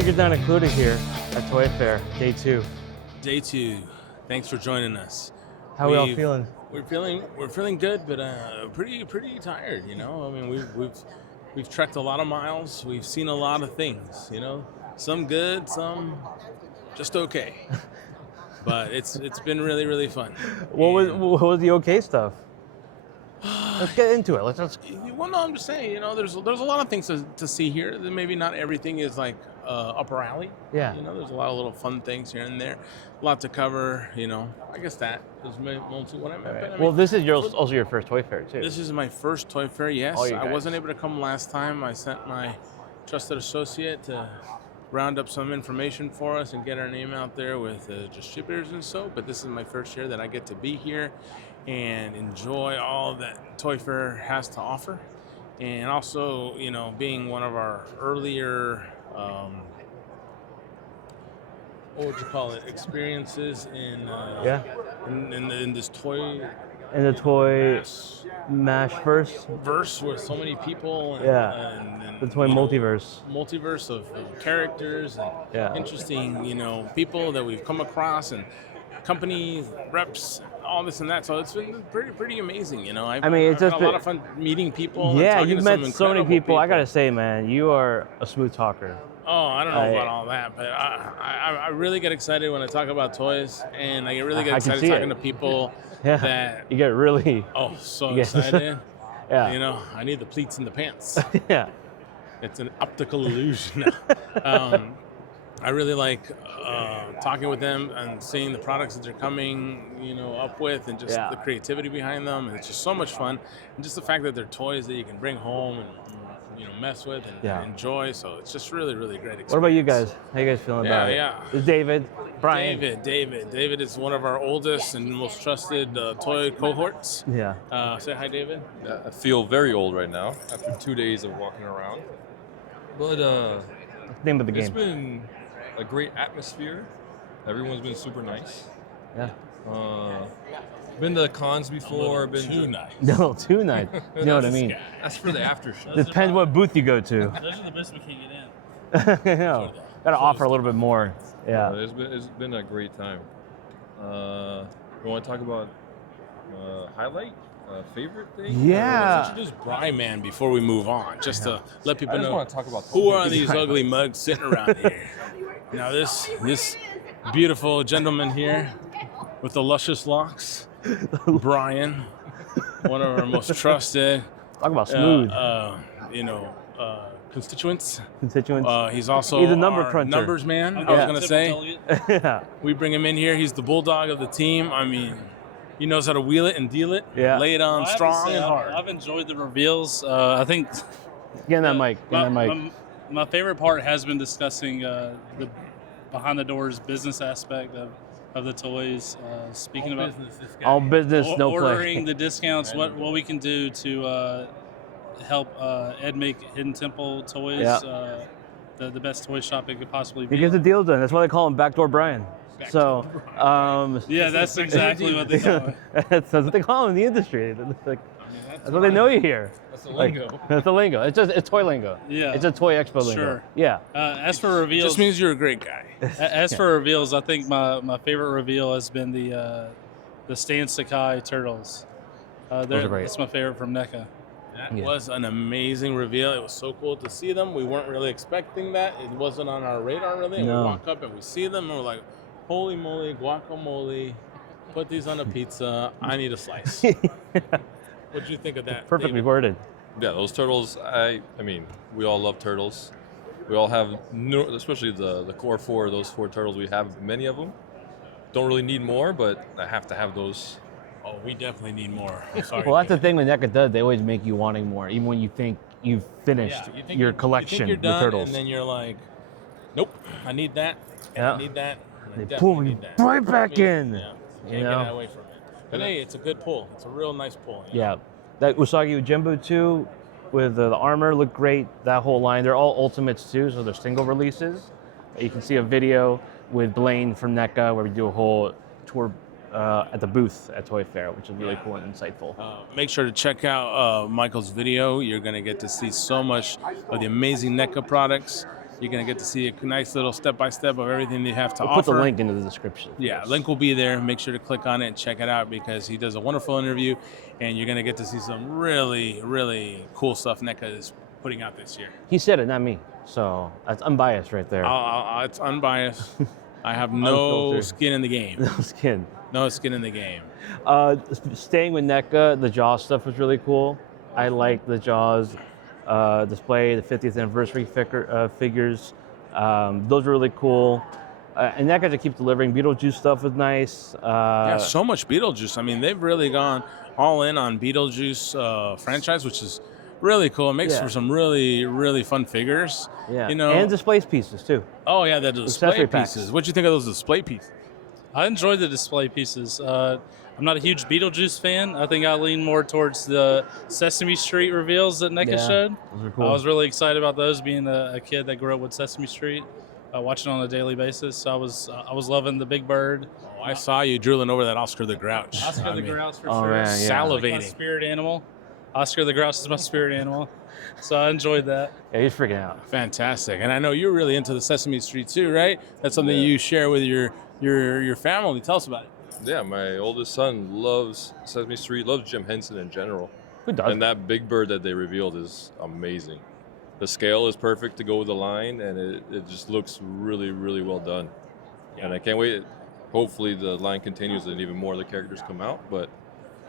figures not included here at Toy Fair, day 2. Day 2. Thanks for joining us. How are we all feeling? We're feeling good, but pretty tired. You know, I mean, we've trekked a lot of miles. We've seen a lot of things. You know, some good, some just okay. But it's been really fun. What was the okay stuff? Let's get into it. Let's. Well, no, I'm just saying. You know, there's a lot of things to see here. Maybe not everything is like up our alley. Yeah. You know, there's a lot of little fun things here and there. A lot to cover. You know, I guess that is mostly what I meant. Right. But, I mean, Well, this is also your first Toy Fair too. This is my first Toy Fair. Yes, I wasn't able to come last time. I sent my trusted associate to round up some information for us and get our name out there with distributors and so. But this is my first year that I get to be here and enjoy all that Toy Fair has to offer. And also, you know, being one of our earlier, what would you call it, experiences in this toy. In the toy mash verse with so many people. And, the toy multiverse. Multiverse of characters and interesting, you know, people that we've come across and companies, reps, all this and that. So it's been pretty amazing, you know. I've had a lot of fun meeting people. Yeah, you've met so many people. I gotta say, man, you are a smooth talker. Oh, I don't know about all that, but I really get excited when I talk about toys, and I really get excited talking to people that you get really so excited. Yeah, you know, I need the pleats in the pants. Yeah, it's an optical illusion. I really like talking with them and seeing the products that they're coming, you know, up with, and just the creativity behind them. And it's just so much fun, and just the fact that they're toys that you can bring home and, you know, mess with and enjoy. So it's just really great experience. What about you guys? How you guys feeling about it? It's David, Bryan. David is one of our oldest and most trusted toy cohorts. Yeah. Say hi, David. I feel very old right now after 2 days of walking around. But name of the game. It's been a great atmosphere. Everyone's been super nice. Yeah. Been to cons before. Too nice. No, too nice. You know what I mean? That's for the after show. Depends what booth you go to. Those are the best we can get in. Gotta offer a little bit more. Yeah. It's been a great time. You want to talk about highlight? Favorite thing? Yeah. Let's introduce Bryan Man before we move on, just to let people know want to talk about who are these ugly mugs sitting around here. Now this beautiful gentleman here with the luscious locks, Bryan, one of our most trusted. Talk about smooth. Constituents. He's a number our cruncher. Numbers man. I was gonna say. Yeah. We bring him in here. He's the bulldog of the team. I mean, he knows how to wheel it and deal it. Yeah. Lay it on strong and hard. I've enjoyed the reveals. I think. Get in that mic. My favorite part has been discussing the behind the doors business aspect of the toys. Speaking about all business, no play. Ordering the discounts, what we can do to help Ed make Hidden Temple toys the best toy shop it could possibly be. He gets the deal done. That's why they call him Backdoor Bryan. So, yeah, that's exactly what they call him. That's what they call him in the industry. That's what they know you here. That's the lingo. That's the lingo. It's toy lingo. Yeah. It's a toy expo lingo. Sure. Yeah. As for reveals, Just means you're a great guy. As for reveals, I think my favorite reveal has been the Stan Sakai turtles. Those are great. That's my favorite from NECA. That was an amazing reveal. It was so cool to see them. We weren't really expecting that. It wasn't on our radar really. And we walk up and we see them and we're like, holy moly, guacamole. Put these on a pizza. I need a slice. What'd you think of that? Perfectly David? worded. Yeah, those turtles. I mean, we all love turtles. We all have, especially the core four. Those 4 turtles. We have many of them. Don't really need more, but I have to have those. Oh, we definitely need more. I'm sorry. Well, that's the thing that NECA does. They always make you wanting more, even when you think you've finished your collection you're done, of turtles. And then you're like, nope, I need that. And I need that. And I They definitely pull you need that. right back in. Yeah. Can't get away from it. But hey, it's a good pull. It's a real nice pull. You know? Yeah. That Usagi Ujimbo too, with the armor, looked great. That whole line. They're all Ultimates too, so they're single releases. You can see a video with Blaine from NECA where we do a whole tour at the booth at Toy Fair, which is really cool and insightful. Make sure to check out Michael's video. You're going to get to see so much of the amazing NECA products. You're going to get to see a nice little step-by-step of everything they have to We'll offer. put the link into the description. Yeah, link will be there. Make sure to click on it and check it out because he does a wonderful interview, and you're going to get to see some really, really cool stuff NECA is putting out this year. He said it, not me. So that's unbiased right there. It's unbiased. I have no Unfiltered. skin in the game. No skin. No skin in the game. Staying with NECA, the Jaws stuff was really cool. I like the Jaws display, the 50th anniversary figures. Those were really cool. And NECA to keep delivering. Beetlejuice stuff was nice. Yeah, so much Beetlejuice. I mean, they've really gone all in on Beetlejuice franchise, which is really cool. It makes for some really, really fun figures. Yeah, you know, and display pieces too. Oh yeah, the display Accessory pieces. packs. What'd you think of those display pieces? I enjoyed the display pieces. I'm not a huge Beetlejuice fan. I think I lean more towards the Sesame Street reveals that NECA showed. Those are cool. I was really excited about those, being a kid that grew up with Sesame Street, watching on a daily basis. So I was loving the Big Bird. Oh, I saw you drooling over that Oscar the Grouch. Oscar the Grouch for oh, sure. man, yeah. Salivating. My spirit animal. Oscar the Grouch is my spirit animal. So I enjoyed that. Yeah, he's freaking out. Fantastic. And I know you're really into the Sesame Street too, right? That's something you share with your family. Tell us about it. Yeah, my oldest son loves Sesame Street, loves Jim Henson in general. Who does? And that Big Bird that they revealed is amazing. The scale is perfect to go with the line, and it just looks really, really well done. And I can't wait. Hopefully the line continues and even more of the characters come out. But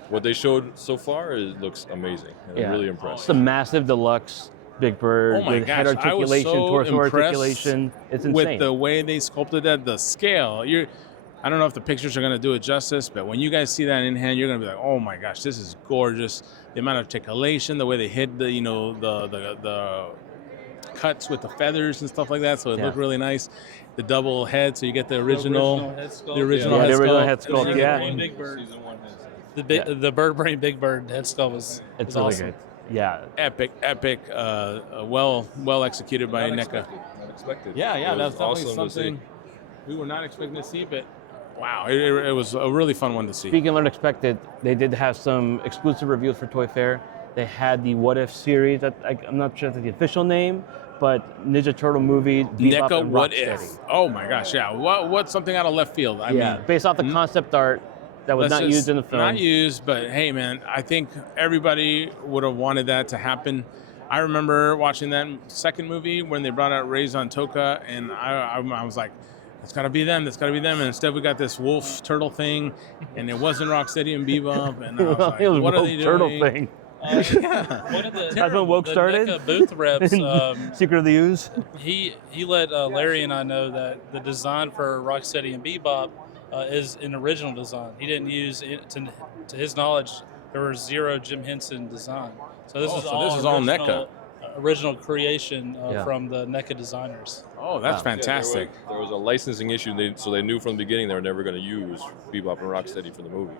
what they showed so far, it looks amazing. And I'm really impressed. It's a massive deluxe Big Bird Oh my with gosh, head I was articulation, so torso impressed articulation. It's insane. with the way they sculpted that, the scale. I don't know if the pictures are going to do it justice, but when you guys see that in hand, you're going to be like, oh my gosh, this is gorgeous. The amount of articulation, the way they hid the, the cuts with the feathers and stuff like that, so it looked really nice. The double head, so you get the original head sculpt. The original head sculpt, yeah. Big Bird. The bird brain Big Bird head sculpt was really awesome. good. Yeah. Epic, well executed by NECA. Unexpected. Yeah, that's awesome definitely something we were not expecting to see, but wow, it was a really fun one to see. Speaking of unexpected, they did have some exclusive reveals for Toy Fair. They had the What If series. I'm not sure if it's the official name, but Ninja Turtle movie. Bebop NECA and What Rocksteady. If? Oh my gosh, yeah. What's something out of left field? I mean, based off the concept art that was not used in the film. Not used, but hey, man, I think everybody would have wanted that to happen. I remember watching that second movie when they brought out Raison Toka, and I was like, it's got to be them. That's got to be them. And instead, we got this wolf turtle thing, and it wasn't Rocksteady and Bebop. And I was like, it was what are wolf they turtle doing? thing. One of That's when woke started. NECA booth reps. Secret of the Ooze. He let Larry and I know that the design for Rocksteady and Bebop is an original design. He didn't use it, to his knowledge, there was zero Jim Henson design. So this is all NECA. Original creation from the NECA designers. Oh, that's fantastic. Yeah, there was a licensing issue, so they knew from the beginning they were never going to use Bebop and Rocksteady for the movie.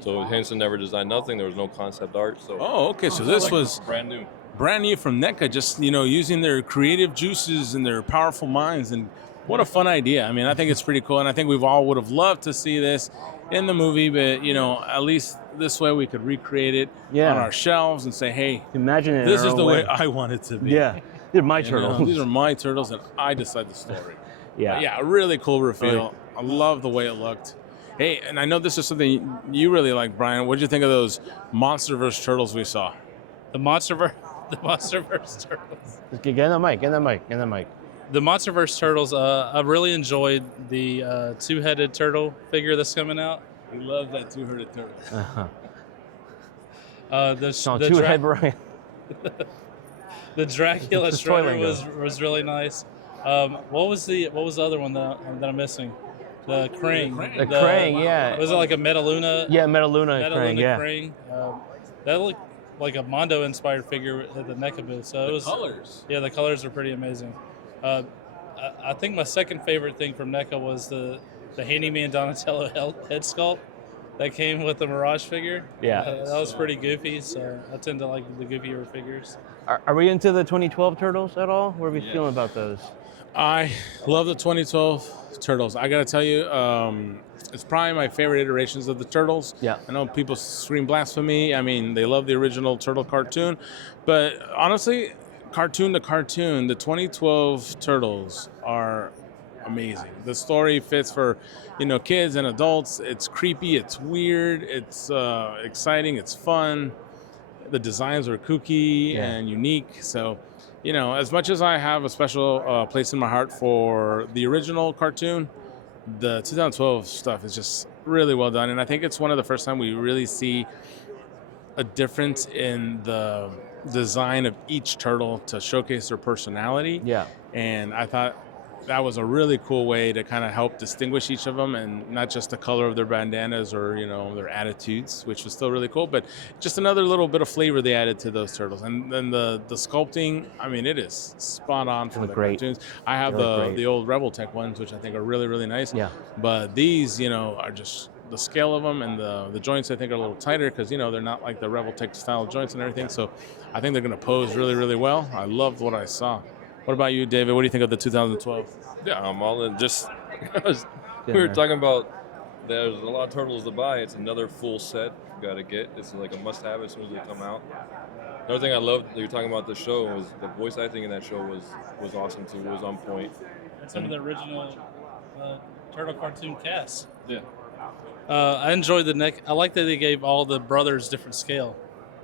So Henson never designed nothing. There was no concept art. So okay. So this was brand new. Brand new from NECA, just using their creative juices and their powerful minds, and what a fun idea. I mean, I think it's pretty cool, and I think we all would have loved to see this in the movie, but at least this way we could recreate it on our shelves and say, hey, imagine it. This is the way I want it to be. Yeah, they're my turtles. These are my turtles, and I decide the story. Yeah, a really cool reveal. I love the way it looked. Hey, and I know this is something you really like, Brian. What did you think of those MonsterVerse turtles we saw? The MonsterVerse turtles. Get in the mic. The MonsterVerse turtles. I really enjoyed the two-headed turtle figure that's coming out. We love that two-headed turtle. The two-head Brian. The Dracula Shredder was really nice. What was the other one that I'm missing? The Krang. The Krang, yeah. Was it like a Metaluna? Yeah, Metaluna Krang, yeah. Krang. That looked like a Mondo-inspired figure at the NECA booth. So the colors. Yeah, the colors are pretty amazing. I think my second favorite thing from NECA was the Handyman Donatello head sculpt that came with the Mirage figure. Yeah. That was pretty goofy, so I tend to like the goofier figures. Are we into the 2012 Turtles at all? What are we feeling about those? I love the 2012 Turtles. I got to tell you, it's probably my favorite iterations of the Turtles. Yeah. I know people scream blasphemy. I mean, they love the original Turtle cartoon. But honestly, cartoon to cartoon, the 2012 Turtles are amazing. The story fits for, kids and adults. It's creepy, it's weird, it's exciting, it's fun. The designs are kooky and unique. So, as much as I have a special place in my heart for the original cartoon, the 2012 stuff is just really well done. And I think it's one of the first time we really see a difference in the design of each turtle to showcase their personality. Yeah. And I thought that was a really cool way to kind of help distinguish each of them, and not just the color of their bandanas or their attitudes, which was still really cool, but just another little bit of flavor they added to those turtles. And then the sculpting, I mean, it is spot on for the cartoons. I have the old Rebel Tech ones, which I think are really, really nice. Yeah. But these, are just the scale of them, and the joints I think are a little tighter because they're not like the Rebel Tech style joints and everything. So I think they're going to pose really, really well. I loved what I saw. What about you, David? What do you think of the 2012? Yeah, I'm all in. Just we were talking about there's a lot of turtles to buy. It's another full set you got to get. It's like a must-have as soon as they come out. Another thing I loved that you're talking about the show was the voice acting in that show was awesome too. It was on point. And some of the original turtle cartoon casts. Yeah. I enjoyed the neck. I like that they gave all the brothers different scale.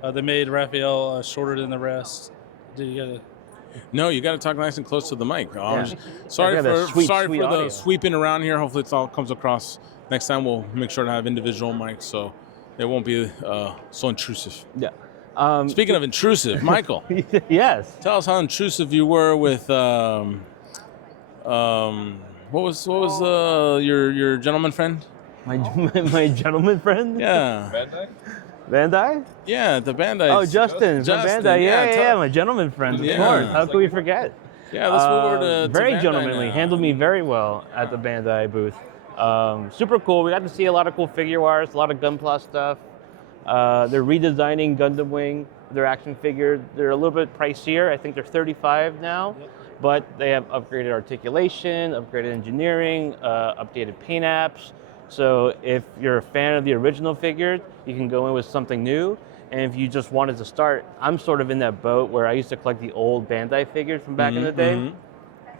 They made Raphael shorter than the rest. No, you got to talk nice and close to the mic. Yeah. Sorry for sweet the audio. sweeping around here. Hopefully it all comes across. Next time we'll make sure to have individual mics so it won't be so intrusive. Yeah. Speaking of intrusive, Michael. Yes. Tell us how intrusive you were with what was your gentleman friend? My gentleman friend? Yeah. Bandai? Yeah, the Bandai. Oh, Justin from Bandai. Yeah, my gentleman friend, of course. How could we forget? Yeah, let's move over to very Bandai gentlemanly. now. Handled me very well at the Bandai booth. Super cool. We got to see a lot of cool figure wires, a lot of Gunpla stuff. They're redesigning Gundam Wing, their action figure. They're a little bit pricier. I think they're $35 now. Yep. But they have upgraded articulation, upgraded engineering, updated paint apps. So if you're a fan of the original figures, you can go in with something new. And if you just wanted to start, I'm sort of in that boat where I used to collect the old Bandai figures from back in the day. Mm-hmm.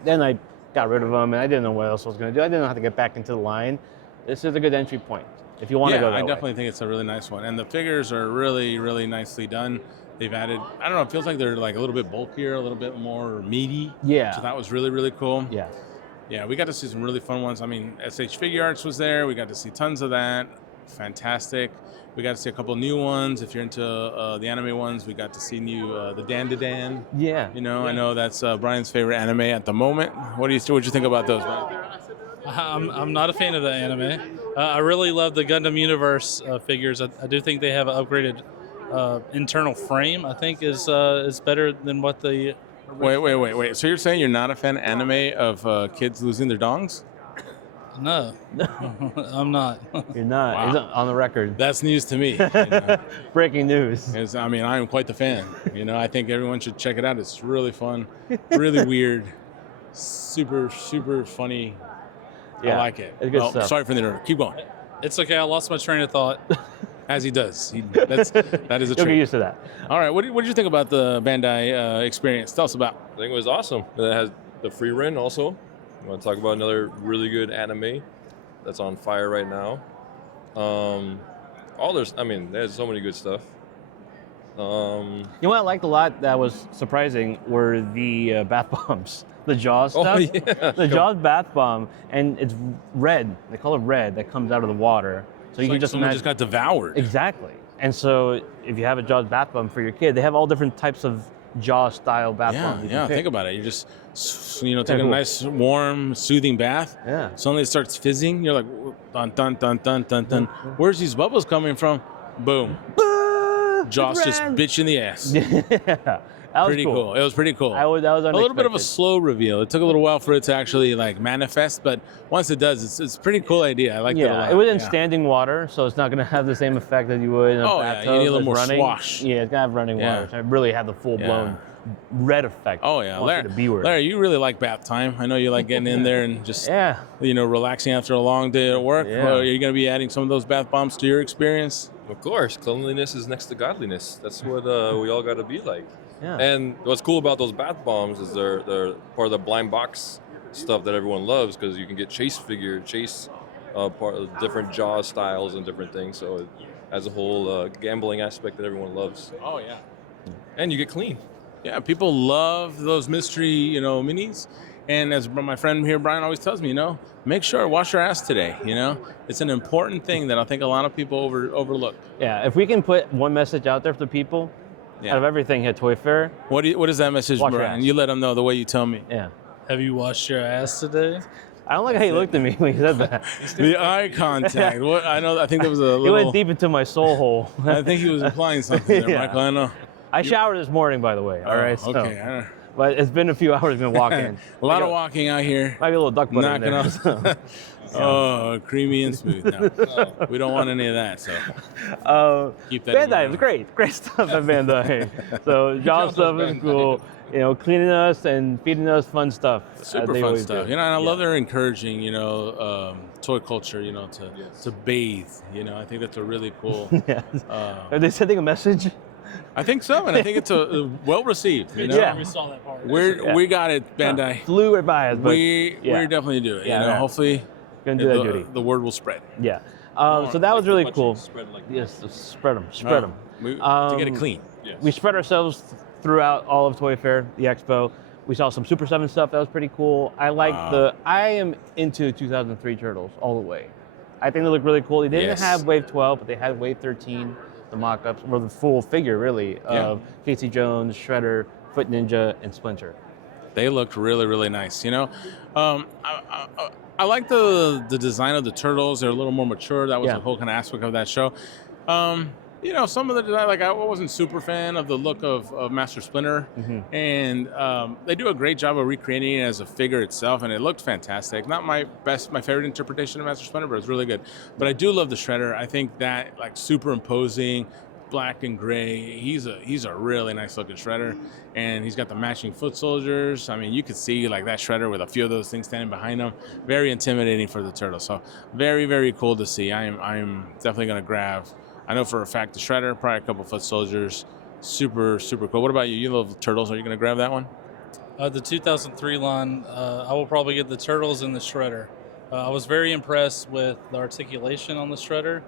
Then I got rid of them, and I didn't know what else I was going to do. I didn't know how to get back into the line. This is a good entry point if you want to go that way. I definitely think it's a really nice one. And the figures are really, really nicely done. They've added, I don't know, it feels like they're like a little bit bulkier, a little bit more meaty. Yeah. So that was really, really cool. Yeah. Yeah, we got to see some really fun ones. I mean, SH Figure Arts was there. We got to see tons of that. Fantastic. We got to see a couple new ones. If you're into the anime ones, we got to see the Dan to Dan. Yeah. I know that's Brian's favorite anime at the moment. What do you think about those, man? I'm not a fan of the anime. I really love the Gundam Universe figures. I do think they have an upgraded internal frame. I think is better than what the. Wait. So you're saying you're not a fan of anime of kids losing their dongs? No, I'm not. You're not. Wow. It's on the record. That's news to me. Breaking news. I mean, I am quite the fan. I think everyone should check it out. It's really fun, really weird, super, super funny. Yeah, I like it. It's good stuff. Sorry for the interruption. Keep going. It's okay. I lost my train of thought. As he does. That is a You'll trick. get used to that. All right. What did you think about the Bandai experience? Tell us about. I think it was awesome. It has the free Ren also. I want to talk about another really good anime that's on fire right now. There's so many good stuff. You know what I liked a lot that was surprising were the bath bombs, the Jaws stuff. Oh, yeah. The Jaws bath bomb, and it's red. They call it red. That comes out of the water, so you can just someone imagine. just got devoured. Exactly. And so if you have a Jaws bath bomb for your kid, they have all different types of Jaws style bath bombs. Yeah. Think about it. You just take a nice, warm, soothing bath. Yeah. Suddenly it starts fizzing. You're like, dun dun dun dun dun dun. Where's these bubbles coming from? Boom. Jaws just bitch in the ass. Yeah. That was pretty cool. It was pretty cool. That was unexpected. A little bit of a slow reveal. It took a little while for it to actually manifest, but once it does, it's a pretty cool idea. I like it a lot. It was in standing water, so it's not going to have the same effect that you would in a bathtub. You need a little more running. swash. Yeah, it's going to have running water. So it really had the full-blown red effect. Oh, yeah. Larry, Larry, you really like bath time. I know you like getting in there and just relaxing after a long day at work. Yeah. Are you going to be adding some of those bath bombs to your experience? Of course, cleanliness is next to godliness. That's what we all got to be like. Yeah. And what's cool about those bath bombs is they're part of the blind box stuff that everyone loves, because you can get chase part of different jaw styles and different things. So it has a whole gambling aspect that everyone loves. Oh yeah. And you get clean. Yeah, people love those mystery, minis. And as my friend here, Brian, always tells me, make sure to wash your ass today. It's an important thing that I think a lot of people overlook. Yeah, if we can put one message out there for people, out of everything at Toy Fair. What is that message, Wash your Brian? ass. You let them know the way you tell me. Yeah. Have you washed your ass today? I don't like how you looked at me when you said that. The eye contact. I think there was a It little. went deep into my soul hole. I think he was implying something there, Yeah. Michael. I know. I showered this morning, by the way. All right. So, Okay. but it's been a few hours been walking. A lot of walking out here. Might be a little duck butter in Knocking there. off. Oh, creamy and smooth. No, we don't want any of that. So keep that. Bandai was great stuff at Bandai. So job stuff is cool. Cleaning us and feeding us fun stuff. Super they fun always stuff. do. And I love they're encouraging, toy culture, to bathe. I think that's a really cool. Yeah. Are they sending a message? I think so, and I think it's a well received. Yeah. We saw that part. We got it, Bandai. Flew right by us, but We're definitely do it. Yeah, hopefully gonna do that duty. the word will spread. Yeah. So that was really cool. Spread like Yes, spread them. To get it clean. Yes. We spread ourselves throughout all of Toy Fair, the expo. We saw some Super 7 stuff that was pretty cool. I am into 2003 Turtles all the way. I think they look really cool. They didn't have Wave 12, but they had Wave 13, the mock-ups, or the full figure really, of Casey Jones, Shredder, Foot Ninja, and Splinter. They looked really, really nice. I like the design of the turtles. They're a little more mature. That was the whole kind of aspect of that show. Some of the design, I wasn't super fan of the look of Master Splinter, and they do a great job of recreating it as a figure itself, and it looked fantastic. Not my favorite interpretation of Master Splinter, but it's really good. But I do love the Shredder. I think that superimposing black and gray, he's a really nice looking Shredder, and he's got the matching foot soldiers. I mean, you could see that Shredder with a few of those things standing behind him. Very intimidating for the turtle. So very, very cool to see. I'm definitely gonna grab. I know for a fact the Shredder, probably a couple foot soldiers. Super, super cool. What about you? You love turtles. Are you going to grab that one? The 2003 line, I will probably get the Turtles and the Shredder. I was very impressed with the articulation on the Shredder.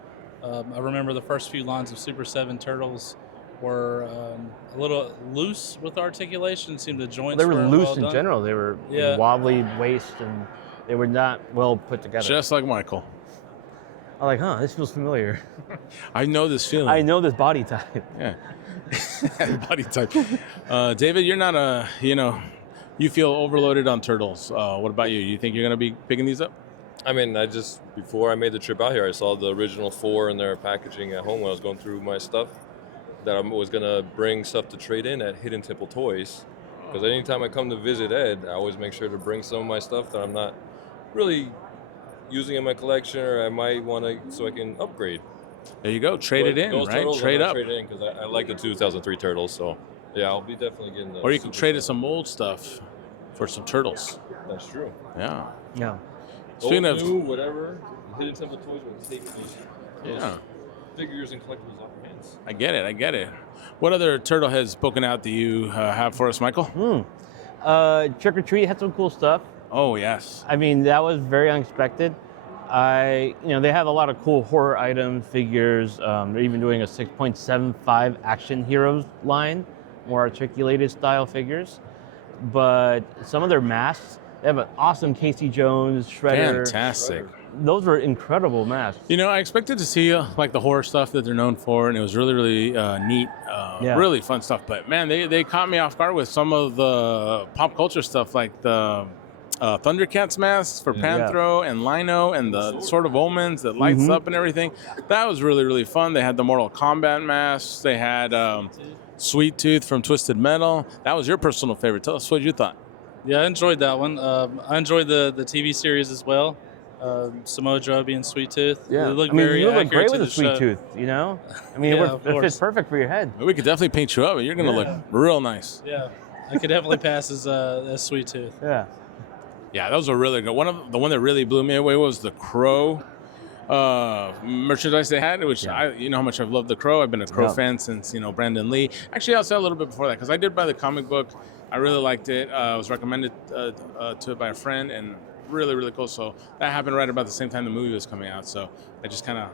I remember the first few lines of Super 7 Turtles were a little loose with articulation. Seemed the joints They were loose well in done. general. They were wobbly waist, and they were not well put together. Just like Michael. I'm like, this feels familiar. I know this feeling. I know this body type. Yeah. Body type. David, you're not you feel overloaded on turtles. What about you? You think you're going to be picking these up? I mean, before I made the trip out here, I saw the original 4 in their packaging at home when I was going through my stuff, that I was going to bring stuff to trade in at Hidden Temple Toys. Because anytime I come to visit Ed, I always make sure to bring some of my stuff that I'm not really using in my collection, or I might want to, so I can upgrade. There you go. Trade it in, those right? Turtles, Trade up. Trade in, because I like the 2003 Turtles, so yeah, I'll be definitely getting those. Or you can trade in some old stuff for some turtles. That's true. Yeah. Yeah. Speaking Old, of new, whatever, Hidden Temple Toys will take those Yeah. figures and collectibles off your hands. I get it. What other turtle heads poking out do you have for us, Michael? Trick or Treat had some cool stuff. Oh, yes. I mean, that was very unexpected. They have a lot of cool horror items, figures. They're even doing a 6.75 action heroes line, more articulated style figures. But some of their masks, they have an awesome Casey Jones, Shredder. Fantastic. Those were incredible masks. I expected to see the horror stuff that they're known for, and it was really, really neat, really fun stuff. But man, they caught me off guard with some of the pop culture stuff, like the Thundercats masks for Panthro and Lino, and the Sword of Omens that lights up and everything. That was really, really fun. They had the Mortal Kombat masks. They had Sweet Tooth from Twisted Metal. That was your personal favorite. Tell us what you thought. Yeah, I enjoyed that one. I enjoyed the TV series as well. Samoa Joe being Sweet Tooth. Yeah, They look you very look accurate great to with a the Sweet show. Tooth. I mean, Yeah, of it fits course. perfect for your head. We could definitely paint you up. You're going to look real nice. Yeah, I could definitely pass as Sweet Tooth. Yeah. Yeah, those were really good. The one that really blew me away was the Crow merchandise they had, which you know how much I've loved the Crow. I've been a Crow fan since, you know, Brandon Lee. Actually, I'll say a little bit before that, because I did buy the comic book. I really liked it. I was recommended to it by a friend, and really, really cool. So that happened right about the same time the movie was coming out. So I just kind of,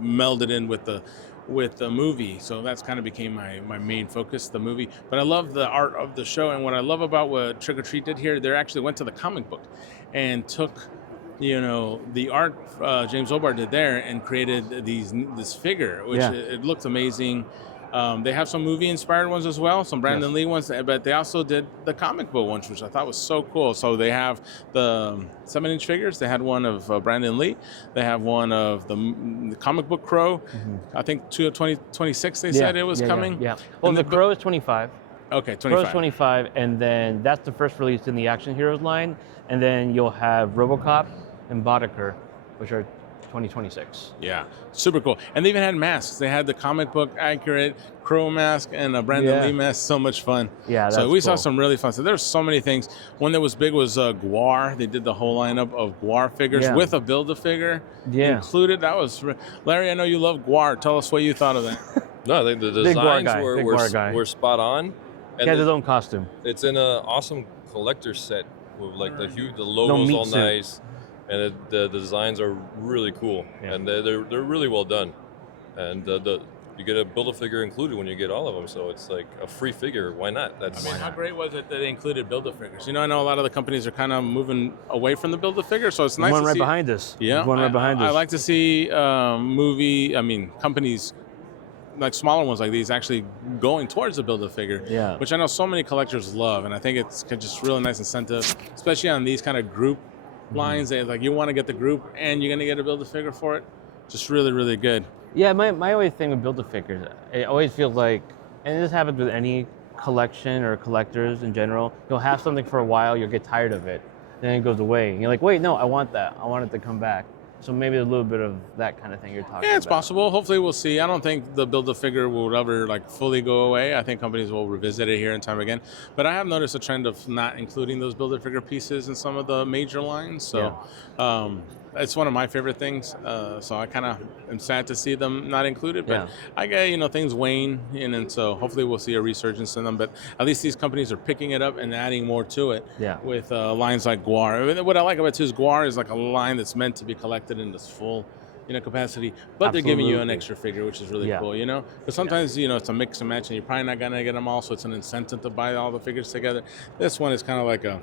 melded in with the movie. So that's kind of became my main focus, the movie. But I love the art of the show, and what I love about what Trick or Treat did here, they actually went to the comic book and took, you know, the art James O'Barr did there and created this figure, which it looked amazing. They have some movie-inspired ones as well, some Brandon Lee ones, but they also did the comic book ones, which I thought was so cool. So they have the 7-inch figures. They had one of Brandon Lee. They have one of the comic book Crow. I think 2026 they said it was coming. Yeah. Well, the Crow is 25. Okay, 25. Crow is 25, and then that's the first release in the Action Heroes line. And then you'll have RoboCop and Boddicker, which are 2026. Yeah, super cool. And they even had masks. They had the comic book accurate Crow mask and a Brandon Lee mask. So much fun. Yeah, that's so we saw cool. some really fun. So there's so many things. One that was big was Gwar. They did the whole lineup of Gwar figures with a Build-A-Figure included. That was Larry. I know you love Gwar. Tell us what you thought of that. No, I think the designs were spot on. And he has his own costume. It's in an awesome collector set with like the logos all nice. And the designs are really cool, and they're really well done. And you get a Build-A-Figure included when you get all of them, so it's like a free figure. Why not? How great was it that they included Build-A-Figures? You know, I know a lot of the companies are kind of moving away from the Build-A-Figure, so it's nice to see. One right behind us. Yeah, one right behind us. I like to see companies like smaller ones like these actually going towards the Build-A-Figure, which I know so many collectors love, and I think it's just really nice incentive, especially on these kind of group lines that like you want to get the group and you're going to get a Build-A-Figure for it. Just really, really good. Yeah, my only thing with Build-A-Figures, it always feels like, and this happens with any collection or collectors in general, you'll have something for a while, you'll get tired of it, then it goes away. And you're like, wait, no, I want that. I want it to come back. So maybe a little bit of that kind of thing you're talking about. Yeah, it's possible. Hopefully we'll see. I don't think the Build-A-Figure will ever like fully go away. I think companies will revisit it here and time again. But I have noticed a trend of not including those Build-A-Figure pieces in some of the major lines. So it's one of my favorite things. So I kind of am sad to see them not included. But I get, things wane. And so hopefully we'll see a resurgence in them. But at least these companies are picking it up and adding more to it with lines like Gwar. What I like about it too is Gwar is like a line that's meant to be collected in this full capacity, but they're giving you an extra figure, which is really cool, But sometimes, it's a mix and match, and you're probably not going to get them all, so it's an incentive to buy all the figures together. This one is kind of like a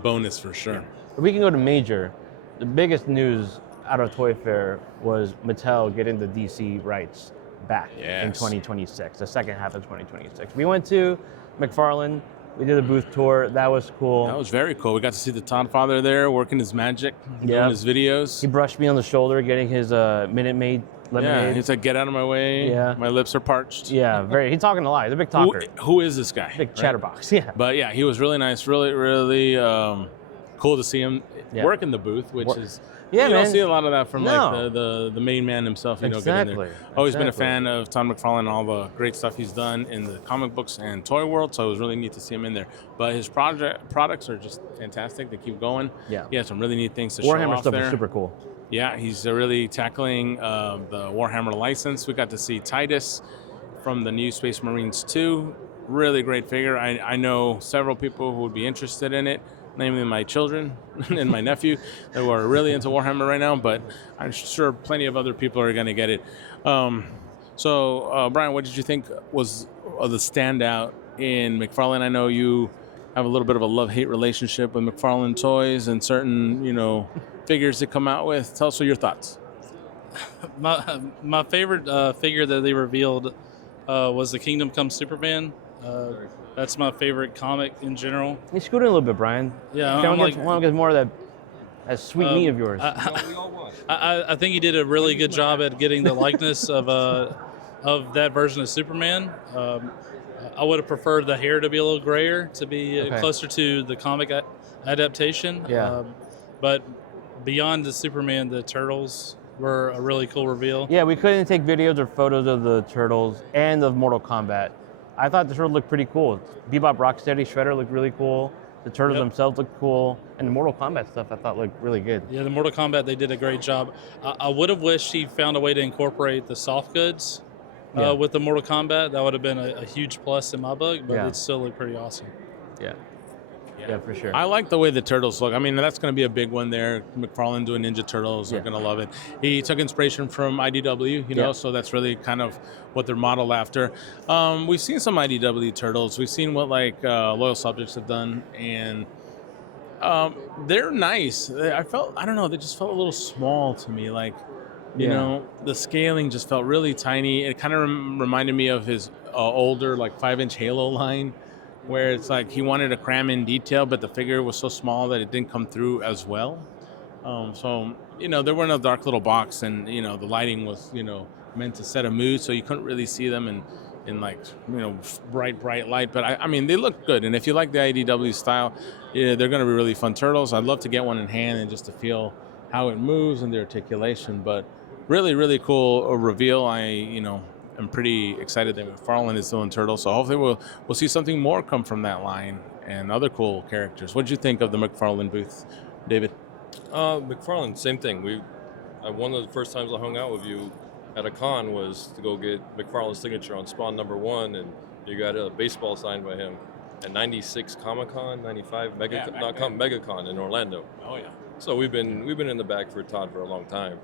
bonus for sure. We can go to major. The biggest news out of Toy Fair was Mattel getting the DC rights back in 2026, the second half of 2026. We went to McFarlane. We did a booth tour. That was cool. That was very cool. We got to see the Todd father there working his magic, doing his videos. He brushed me on the shoulder, getting his Minute Maid lemonade. Yeah, he said, "Get out of my way. Yeah. My lips are parched." Yeah, he's talking a lot. He's a big talker. Who is this guy? Big chatterbox. Yeah. But yeah, he was really nice. Really, really cool to see him work in the booth, which is. Yeah, you don't see a lot of that from like the main man himself. Getting there. Always been a fan of Todd McFarlane and all the great stuff he's done in the comic books and toy world, so it was really neat to see him in there. But his products are just fantastic. They keep going. Yeah, he has some really neat things to show off there. Warhammer stuff is super cool. Yeah, he's really tackling the Warhammer license. We got to see Titus from the new Space Marines 2. Really great figure. I know several people who would be interested in it, namely my children and my nephew, who are really into Warhammer right now, but I'm sure plenty of other people are going to get it. So, Brian, what did you think was the standout in McFarlane? I know you have a little bit of a love-hate relationship with McFarlane toys and certain, figures that come out with. Tell us your thoughts. My favorite figure that they revealed was the Kingdom Come Superman. That's my favorite comic in general. You scooted a little bit, Brian. Yeah, I want to get more of that sweet meat of yours. I think he did a really good job at getting the likeness of that version of Superman. I would have preferred the hair to be a little grayer, to be closer to the comic adaptation. Yeah. But beyond the Superman, the Turtles were a really cool reveal. Yeah, we couldn't take videos or photos of the Turtles and of Mortal Kombat. I thought the turtle looked pretty cool. Bebop Rocksteady Shredder looked really cool. The turtles Yep. themselves look cool, and the Mortal Kombat stuff I thought looked really good. Yeah, the Mortal Kombat, they did a great job. I would have wished he found a way to incorporate the soft goods Yeah. with the Mortal Kombat. That would have been a huge plus in my book, but Yeah. it still looked pretty awesome. Yeah. Yeah, for sure. I like the way the turtles look. I mean, that's going to be a big one there. McFarlane doing Ninja Turtles. They're Yeah. going to love it. He took inspiration from IDW, you know, Yeah. so that's really kind of what they're modeled after. We've seen some IDW turtles. We've seen what Loyal Subjects have done, and they're nice. I don't know, they just felt a little small to me. Like, you Yeah. know, the scaling just felt really tiny. It kind of reminded me of his older, like 5-inch Halo line, where it's like he wanted to cram in detail, but the figure was so small that it didn't come through as well. So, you know, they were in a dark little box, and, you know, the lighting was, you know, meant to set a mood, so you couldn't really see them in like, you know, bright light. But I mean, they look good. And if you like the IDW style, yeah, they're going to be really fun turtles. I'd love to get one in hand and just to feel how it moves and the articulation. But really, really cool reveal. I'm pretty excited that McFarlane is still in Turtles, so hopefully we'll see something more come from that line and other cool characters. What did you think of the McFarlane booth, David? McFarlane, same thing. One of the first times I hung out with you at a con was to go get McFarlane's signature on Spawn #1, and you got a baseball signed by him at 96 Comic-Con, 95 MegaCon in Orlando. Oh yeah. So we've been in the bag for Todd for a long time,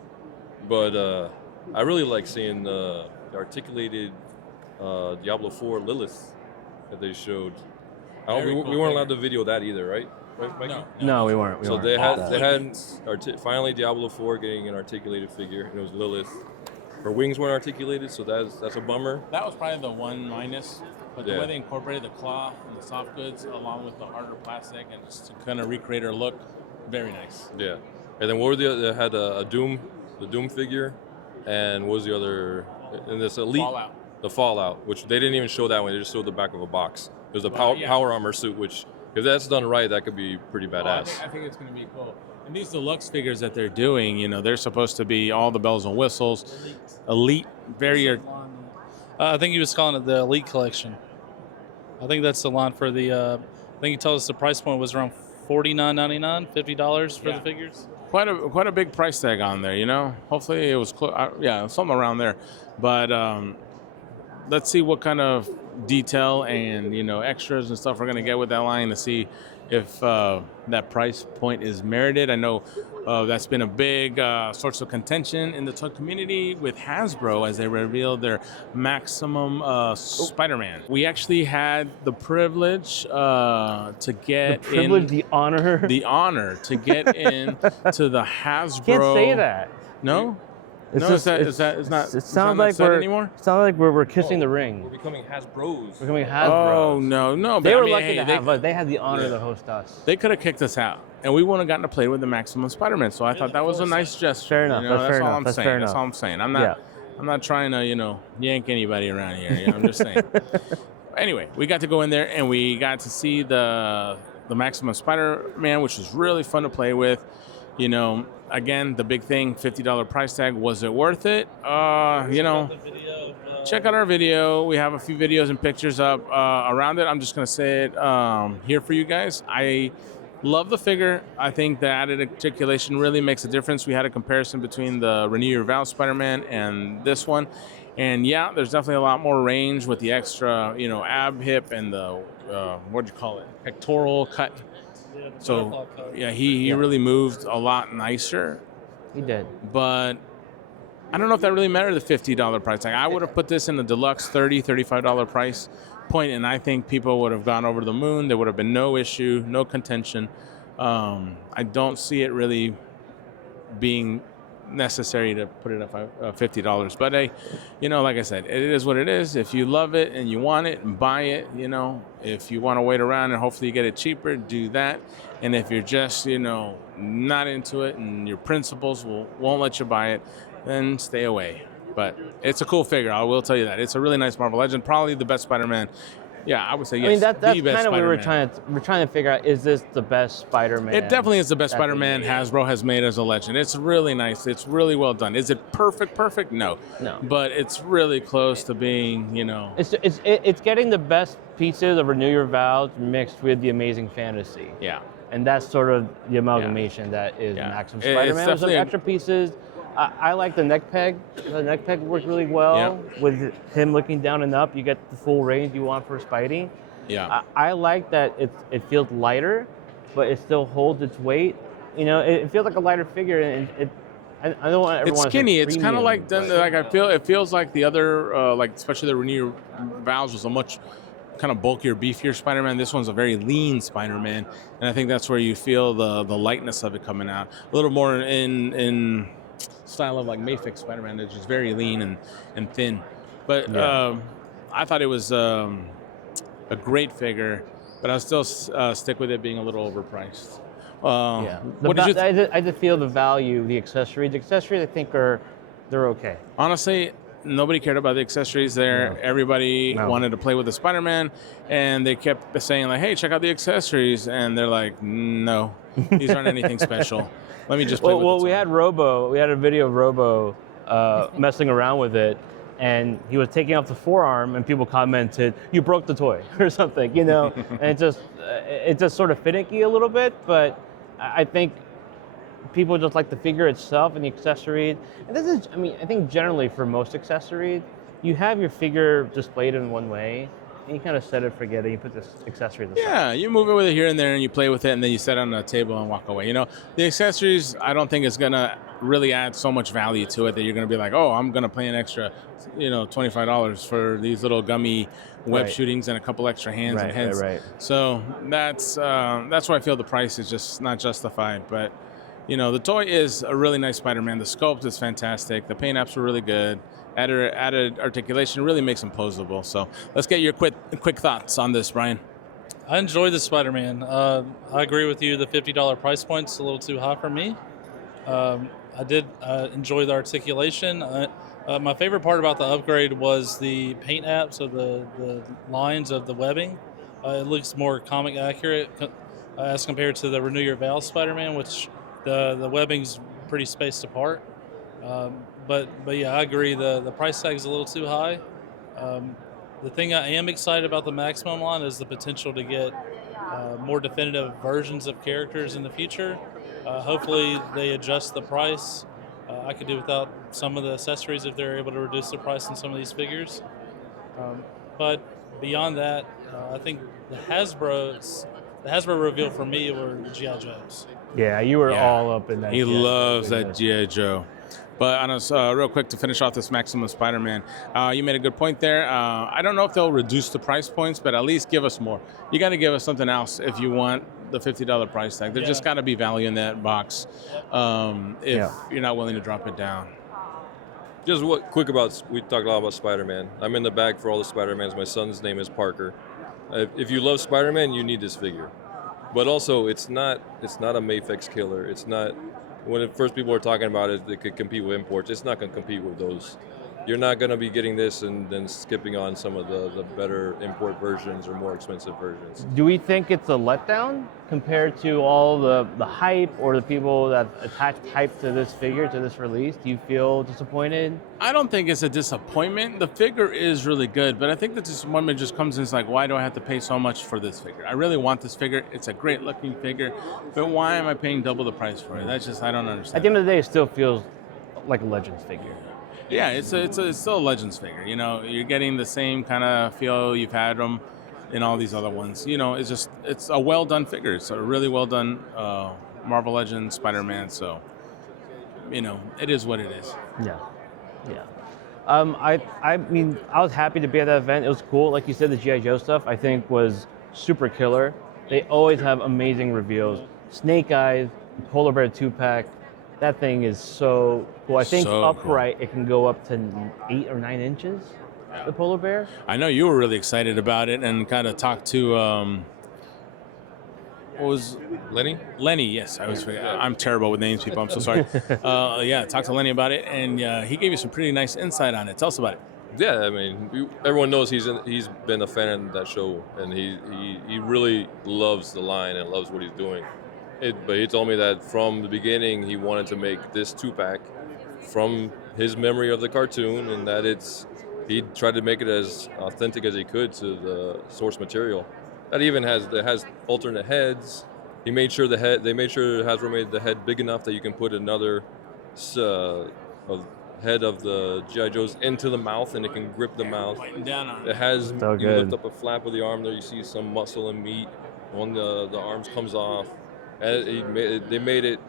but I really like seeing the articulated Diablo 4 Lilith that they showed. Very We cool weren't figure. allowed to video that either, right? Right, Mikey? No, we weren't. So weren't. they Awesome. had finally Diablo 4 getting an articulated figure, and it was Lilith. Her wings weren't articulated, so that's a bummer. That was probably the one minus, but the Yeah. way they incorporated the cloth and the soft goods along with the harder plastic and just to kind of recreate her look, very nice. Yeah, and then what were they had the Doom figure, and what was the other? And this Elite, Fallout. the Fallout, which they didn't even show that one. They just showed the back of a box. There's a Well, yeah. power armor suit, which if that's done right, that could be pretty Oh, I badass. think it's going to be cool. And these deluxe figures that they're doing, you know, they're supposed to be all the bells and whistles, elite, very. I think he was calling it the Elite Collection. I think that's the line for the. I think he told us the price point was around $49.99, $50 for Yeah. the figures. Quite a big price tag on there, you know. Hopefully it was something around there. But let's see what kind of detail and, you know, extras and stuff we're gonna get with that line to see if that price point is merited. I know that's been a big source of contention in the toy community with Hasbro as they revealed their Maximum Spider-Man. We actually had the privilege to get the honor. the honor to get in to the Hasbro. Can't say that. No, It's no, just- it's not. It It's not sounds like said we're anymore. It sounds like we're kissing the We're ring. becoming Hasbros. We're becoming Hasbro. Oh no! They but I were mean, lucky hey, to they, have us. They had the honor Yeah. to host us. They could have kicked us out, and we wouldn't have gotten to play with the Maximum Spider-Man. So I thought that was a nice gesture. Fair enough, You know, that's fair all enough, I'm that's saying. fair That's enough. all I'm saying. I'm not trying to, you know, yank anybody around here. You know, I'm just saying. Anyway, we got to go in there and we got to see the Maximum Spider-Man, which was really fun to play with. You know, again, the big thing, $50 price tag. Was it worth it? You know, check out our video. We have a few videos and pictures up around it. I'm just going to say it here for you guys. I love the figure. I think the added articulation really makes a difference. We had a comparison between the Renew Your Vows Spider-Man and this one. And yeah, there's definitely a lot more range with the extra, you know, ab hip and the, what do you call it? Pectoral cut. So yeah, he really moved a lot nicer. He did. But I don't know if that really mattered, the $50 price tag. I would have put this in the deluxe $35 price point, and I think people would have gone over the moon. There would have been no issue, no contention. I don't see it really being necessary to put it up $50. But hey, you know, like I said, it is what it is. If you love it and you want it, buy it. You know, if you want to wait around and hopefully you get it cheaper, do that. And if you're just, you know, not into it and your principles won't let you buy it, then stay away. But it's a cool figure. I will tell you that. It's a really nice Marvel Legend. Probably the best Spider-Man Yeah, I would say yes. I mean, that's the best kind of what Spider-Man. we're trying to figure out. Is this the best Spider-Man? It definitely is the best that Spider-Man they made? Hasbro has made as a legend. It's really nice. It's really well done. Is it perfect? Perfect? No. No. But it's really close to being, It's getting the best pieces of Renew Your Vows mixed with the Amazing Fantasy. Yeah. And that's sort of the amalgamation that is Maximum It's Spider-Man. With some definitely extra pieces. I like the neck peg. The neck peg worked really well. With him looking down and up, you get the full range you want for Spidey. Yeah. I like that it feels lighter, but it still holds its weight. It feels like a lighter figure, and I don't want everyone. It's skinny. It's kind of like it feels like the other especially the Renew Your Vows was a much kind of bulkier, beefier Spider-Man. This one's a very lean Spider-Man, and I think that's where you feel the lightness of it coming out. A little more in style of like Mayfield Spider-Man, which is very lean and thin. But I thought it was a great figure, but I'll still stick with it being a little overpriced. What did you I just feel the value, the accessories. The accessories, I think, they're okay. Honestly, nobody cared about the accessories there. No. Everybody wanted to play with the Spider-Man, and they kept saying like, "Hey, check out the accessories," and they're like, "No, these aren't anything special. Let me just play with it." Well, we had a video of Robo messing around with it, and he was taking off the forearm, and people commented, "You broke the toy," or something, and it's just sort of finicky a little bit, but I think people just like the figure itself and the accessories. And I think generally for most accessories, you have your figure displayed in one way, and you kind of set it, forget it, you put this accessory aside. Yeah, you move it with it here and there, and you play with it, and then you set it on the table and walk away. The accessories, I don't think is going to really add so much value to it that you're going to be like, oh, I'm going to pay an extra, $25 for these little gummy web shootings and a couple extra hands and heads. Right. So that's why I feel the price is just not justified. But, the toy is a really nice Spider-Man. The sculpt is fantastic. The paint apps were really good. Added articulation really makes him posable. So let's get your quick thoughts on this, Brian. I enjoy the Spider-Man. I agree with you. The $50 price point's a little too high for me. I did enjoy the articulation. My favorite part about the upgrade was the paint apps of the lines of the webbing. It looks more comic accurate as compared to the Renew Your Vows Spider-Man, which the webbing's pretty spaced apart. But yeah, I agree. The price tag's a little too high. The thing I am excited about the Maximum line is the potential to get more definitive versions of characters in the future. Hopefully they adjust the price. I could do without some of the accessories if they're able to reduce the price on some of these figures. But beyond that, I think the Hasbro reveal for me were the G.I. Joes. Yeah, you were all up in that. He loves that G.I. Joe. But on us, real quick to finish off this Maximum Spider-Man, you made a good point there. I don't know if they'll reduce the price points, but at least give us more. You got to give us something else if you want the $50 price tag. There's just got to be value in that box if you're not willing to drop it down. Just we talked a lot about Spider-Man. I'm in the bag for all the Spider-Mans. My son's name is Parker. If you love Spider-Man, you need this figure. But also, it's not a Mayfix killer. It's not. When at first people were talking about it, it could compete with imports. It's not going to compete with those. You're not going to be getting this and then skipping on some of the better import versions or more expensive versions. Do we think it's a letdown compared to all the hype or the people that attached hype to this figure, to this release? Do you feel disappointed? I don't think it's a disappointment. The figure is really good, but I think the disappointment just comes in, it's like, why do I have to pay so much for this figure? I really want this figure. It's a great looking figure, but why am I paying double the price for it? That's just, I don't understand. At the end of the day, it still feels like a Legends figure. Yeah, it's still a Legends figure. You're getting the same kind of feel you've had them in all these other ones. It's a well done figure. It's a really well done Marvel Legends Spider-Man. So, it is what it is. Yeah. I mean, I was happy to be at that event. It was cool. Like you said, the G.I. Joe stuff I think was super killer. They always have amazing reveals. Snake Eyes, Polar Bear 2-pack. That thing is so cool. I think upright, it can go up to 8 or 9 inches, the Polar Bear. I know you were really excited about it and kind of talked to, what was Lenny? Lenny, yes. I'm terrible with names, people. I'm so sorry. Talked to Lenny about it, and he gave you some pretty nice insight on it. Tell us about it. Yeah, I mean, everyone knows he's been a fan of that show, and he really loves the line and loves what he's doing. But he told me that from the beginning he wanted to make this 2-pack from his memory of the cartoon, and that he tried to make it as authentic as he could to the source material. That even has alternate heads. They made sure Hasbro made the head big enough that you can put another head of the G.I. Joes into the mouth, and it can grip the mouth. Down on It has, So you good. lift up a flap of the arm there, you see some muscle and meat when the arms comes off. And they made it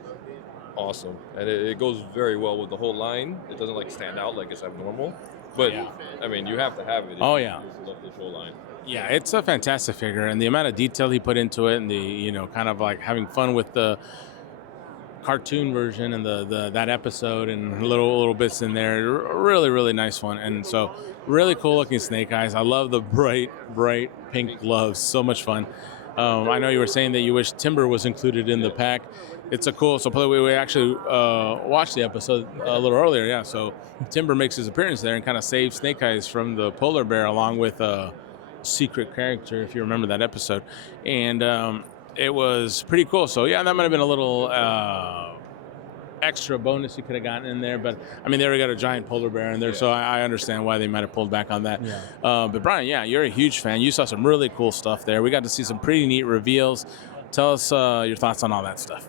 awesome. And it goes very well with the whole line. It doesn't like stand out like it's abnormal. But, Yeah. I mean, you have to have it. Oh, yeah. If you love this whole line. Yeah, it's a fantastic figure, and the amount of detail he put into it, and the kind of like having fun with the cartoon version and the that episode and little bits in there. Really, really nice one. And so really cool looking Snake Eyes. I love the bright pink gloves. So much fun. I know you were saying that you wish Timber was included in the pack. It's a cool. So we actually watched the episode a little earlier. Yeah. So Timber makes his appearance there and kind of saves Snake Eyes from the polar bear along with a secret character, if you remember that episode. And it was pretty cool. So yeah, that might have been a little extra bonus you could have gotten in there. But I mean, they already got a giant polar bear in there, so I understand why they might have pulled back on that. Yeah. But Brian, yeah, you're a huge fan. You saw some really cool stuff there. We got to see some pretty neat reveals. Tell us your thoughts on all that stuff.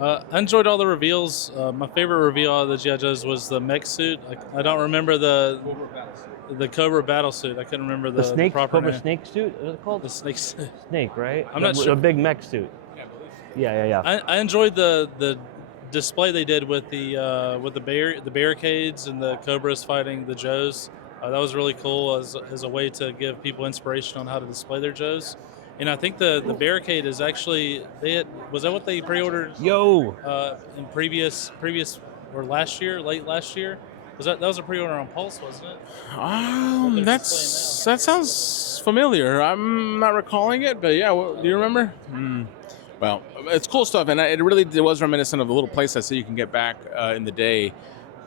I enjoyed all the reveals. My favorite reveal out of the G.I. Joes was the mech suit. I don't remember the Cobra battle suit. I couldn't remember The snake, proper Cobra name. snake suit, is it called? The snake suit. Snake, right? I'm not sure. The big mech suit. Yeah. I enjoyed the display they did with the barricades and the Cobras fighting the Joes. That was really cool as a way to give people inspiration on how to display their Joes. And I think the barricade is actually was that what they pre-ordered? In previous or late last year. That was a pre-order on Pulse, wasn't it? That sounds familiar. I'm not recalling it, but yeah, do you remember? Well, it's cool stuff, and it was reminiscent of a little playset that you can get back in the day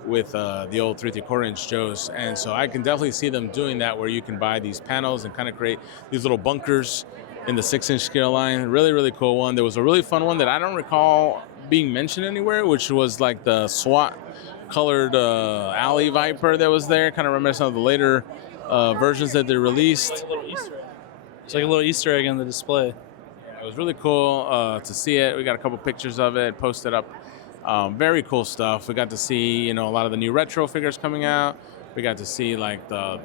with the old 3/4-inch Joes, and so I can definitely see them doing that, where you can buy these panels and kind of create these little bunkers in the 6-inch scale line. Really, really cool one. There was a really fun one that I don't recall being mentioned anywhere, which was like the SWAT colored alley Viper that was there, kind of reminiscent of the later versions that they released. It's like a little Easter egg on the display. It was really cool to see it. We got a couple pictures of it posted up. Very cool stuff. We got to see, a lot of the new retro figures coming out. We got to see like the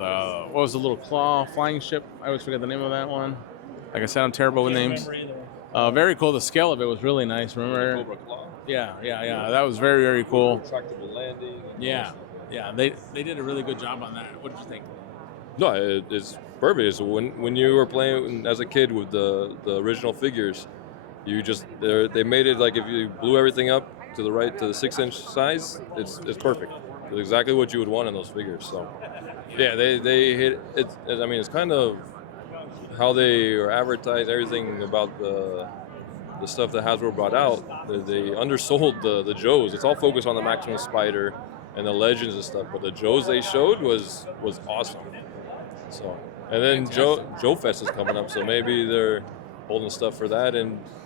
what was the little claw flying ship? I always forget the name of that one. Like I said, I'm terrible with names. Very cool. The scale of it was really nice. Remember? Cobra Claw. Yeah. That was very, very cool. Retractable landing. Yeah. They did a really good job on that. What did you think? No, it's perfect. It's when you were playing as a kid with the original figures, they made it like if you blew everything up to the right to the 6-inch size, it's perfect. It's exactly what you would want in those figures. So yeah, they hit it. I mean, it's kind of how they advertise everything about the stuff that Hasbro brought out. They undersold the Joes. It's all focused on the Maximum Spider and the Legends and stuff, but the Joes they showed was awesome. So, and then Joe Fest is coming up, so maybe they're holding stuff for that.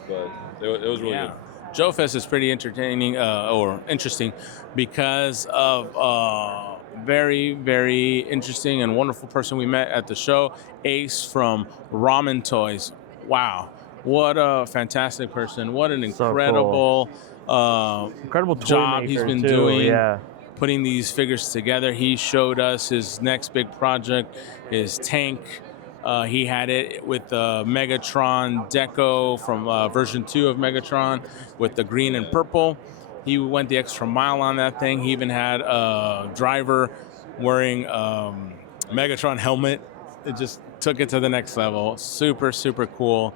But it was really good. Joe Fest is pretty entertaining or interesting because of very, very interesting and wonderful person we met at the show, Ace from Ramen Toys. Wow, what a fantastic person! What an incredible, incredible toy job he's been too, doing. Yeah. Putting these figures together. He showed us his next big project, his tank. He had it with the Megatron Deco from version 2 of Megatron with the green and purple. He went the extra mile on that thing. He even had a driver wearing a Megatron helmet. It just took it to the next level. Super, super cool.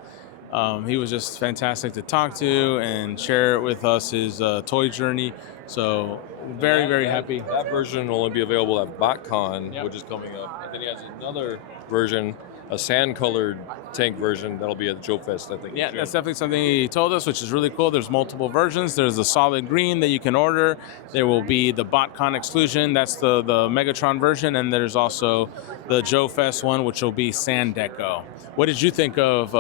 He was just fantastic to talk to and share with us his toy journey. So very, very happy. That version will only be available at BotCon, which is coming up. And then he has another version a sand-colored tank version that'll be at Joe Fest, I think. Yeah, that's definitely something he told us, which is really cool. There's multiple versions. There's the solid green that you can order. There will be the BotCon exclusion. That's the Megatron version. And there's also the Joe Fest one, which will be sand deco. What did you think of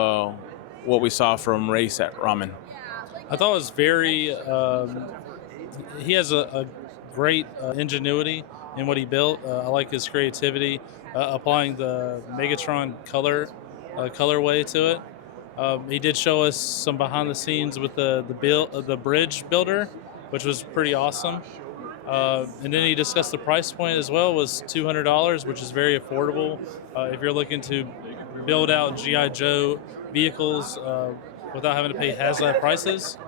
what we saw from Race at Ramen? I thought it was very. He has a great ingenuity in what he built. I like his creativity, applying the Megatron colorway to it. He did show us some behind the scenes with the bridge builder, which was pretty awesome. And then he discussed the price point as well, was $200, which is very affordable if you're looking to build out G.I. Joe vehicles without having to pay HasLab prices.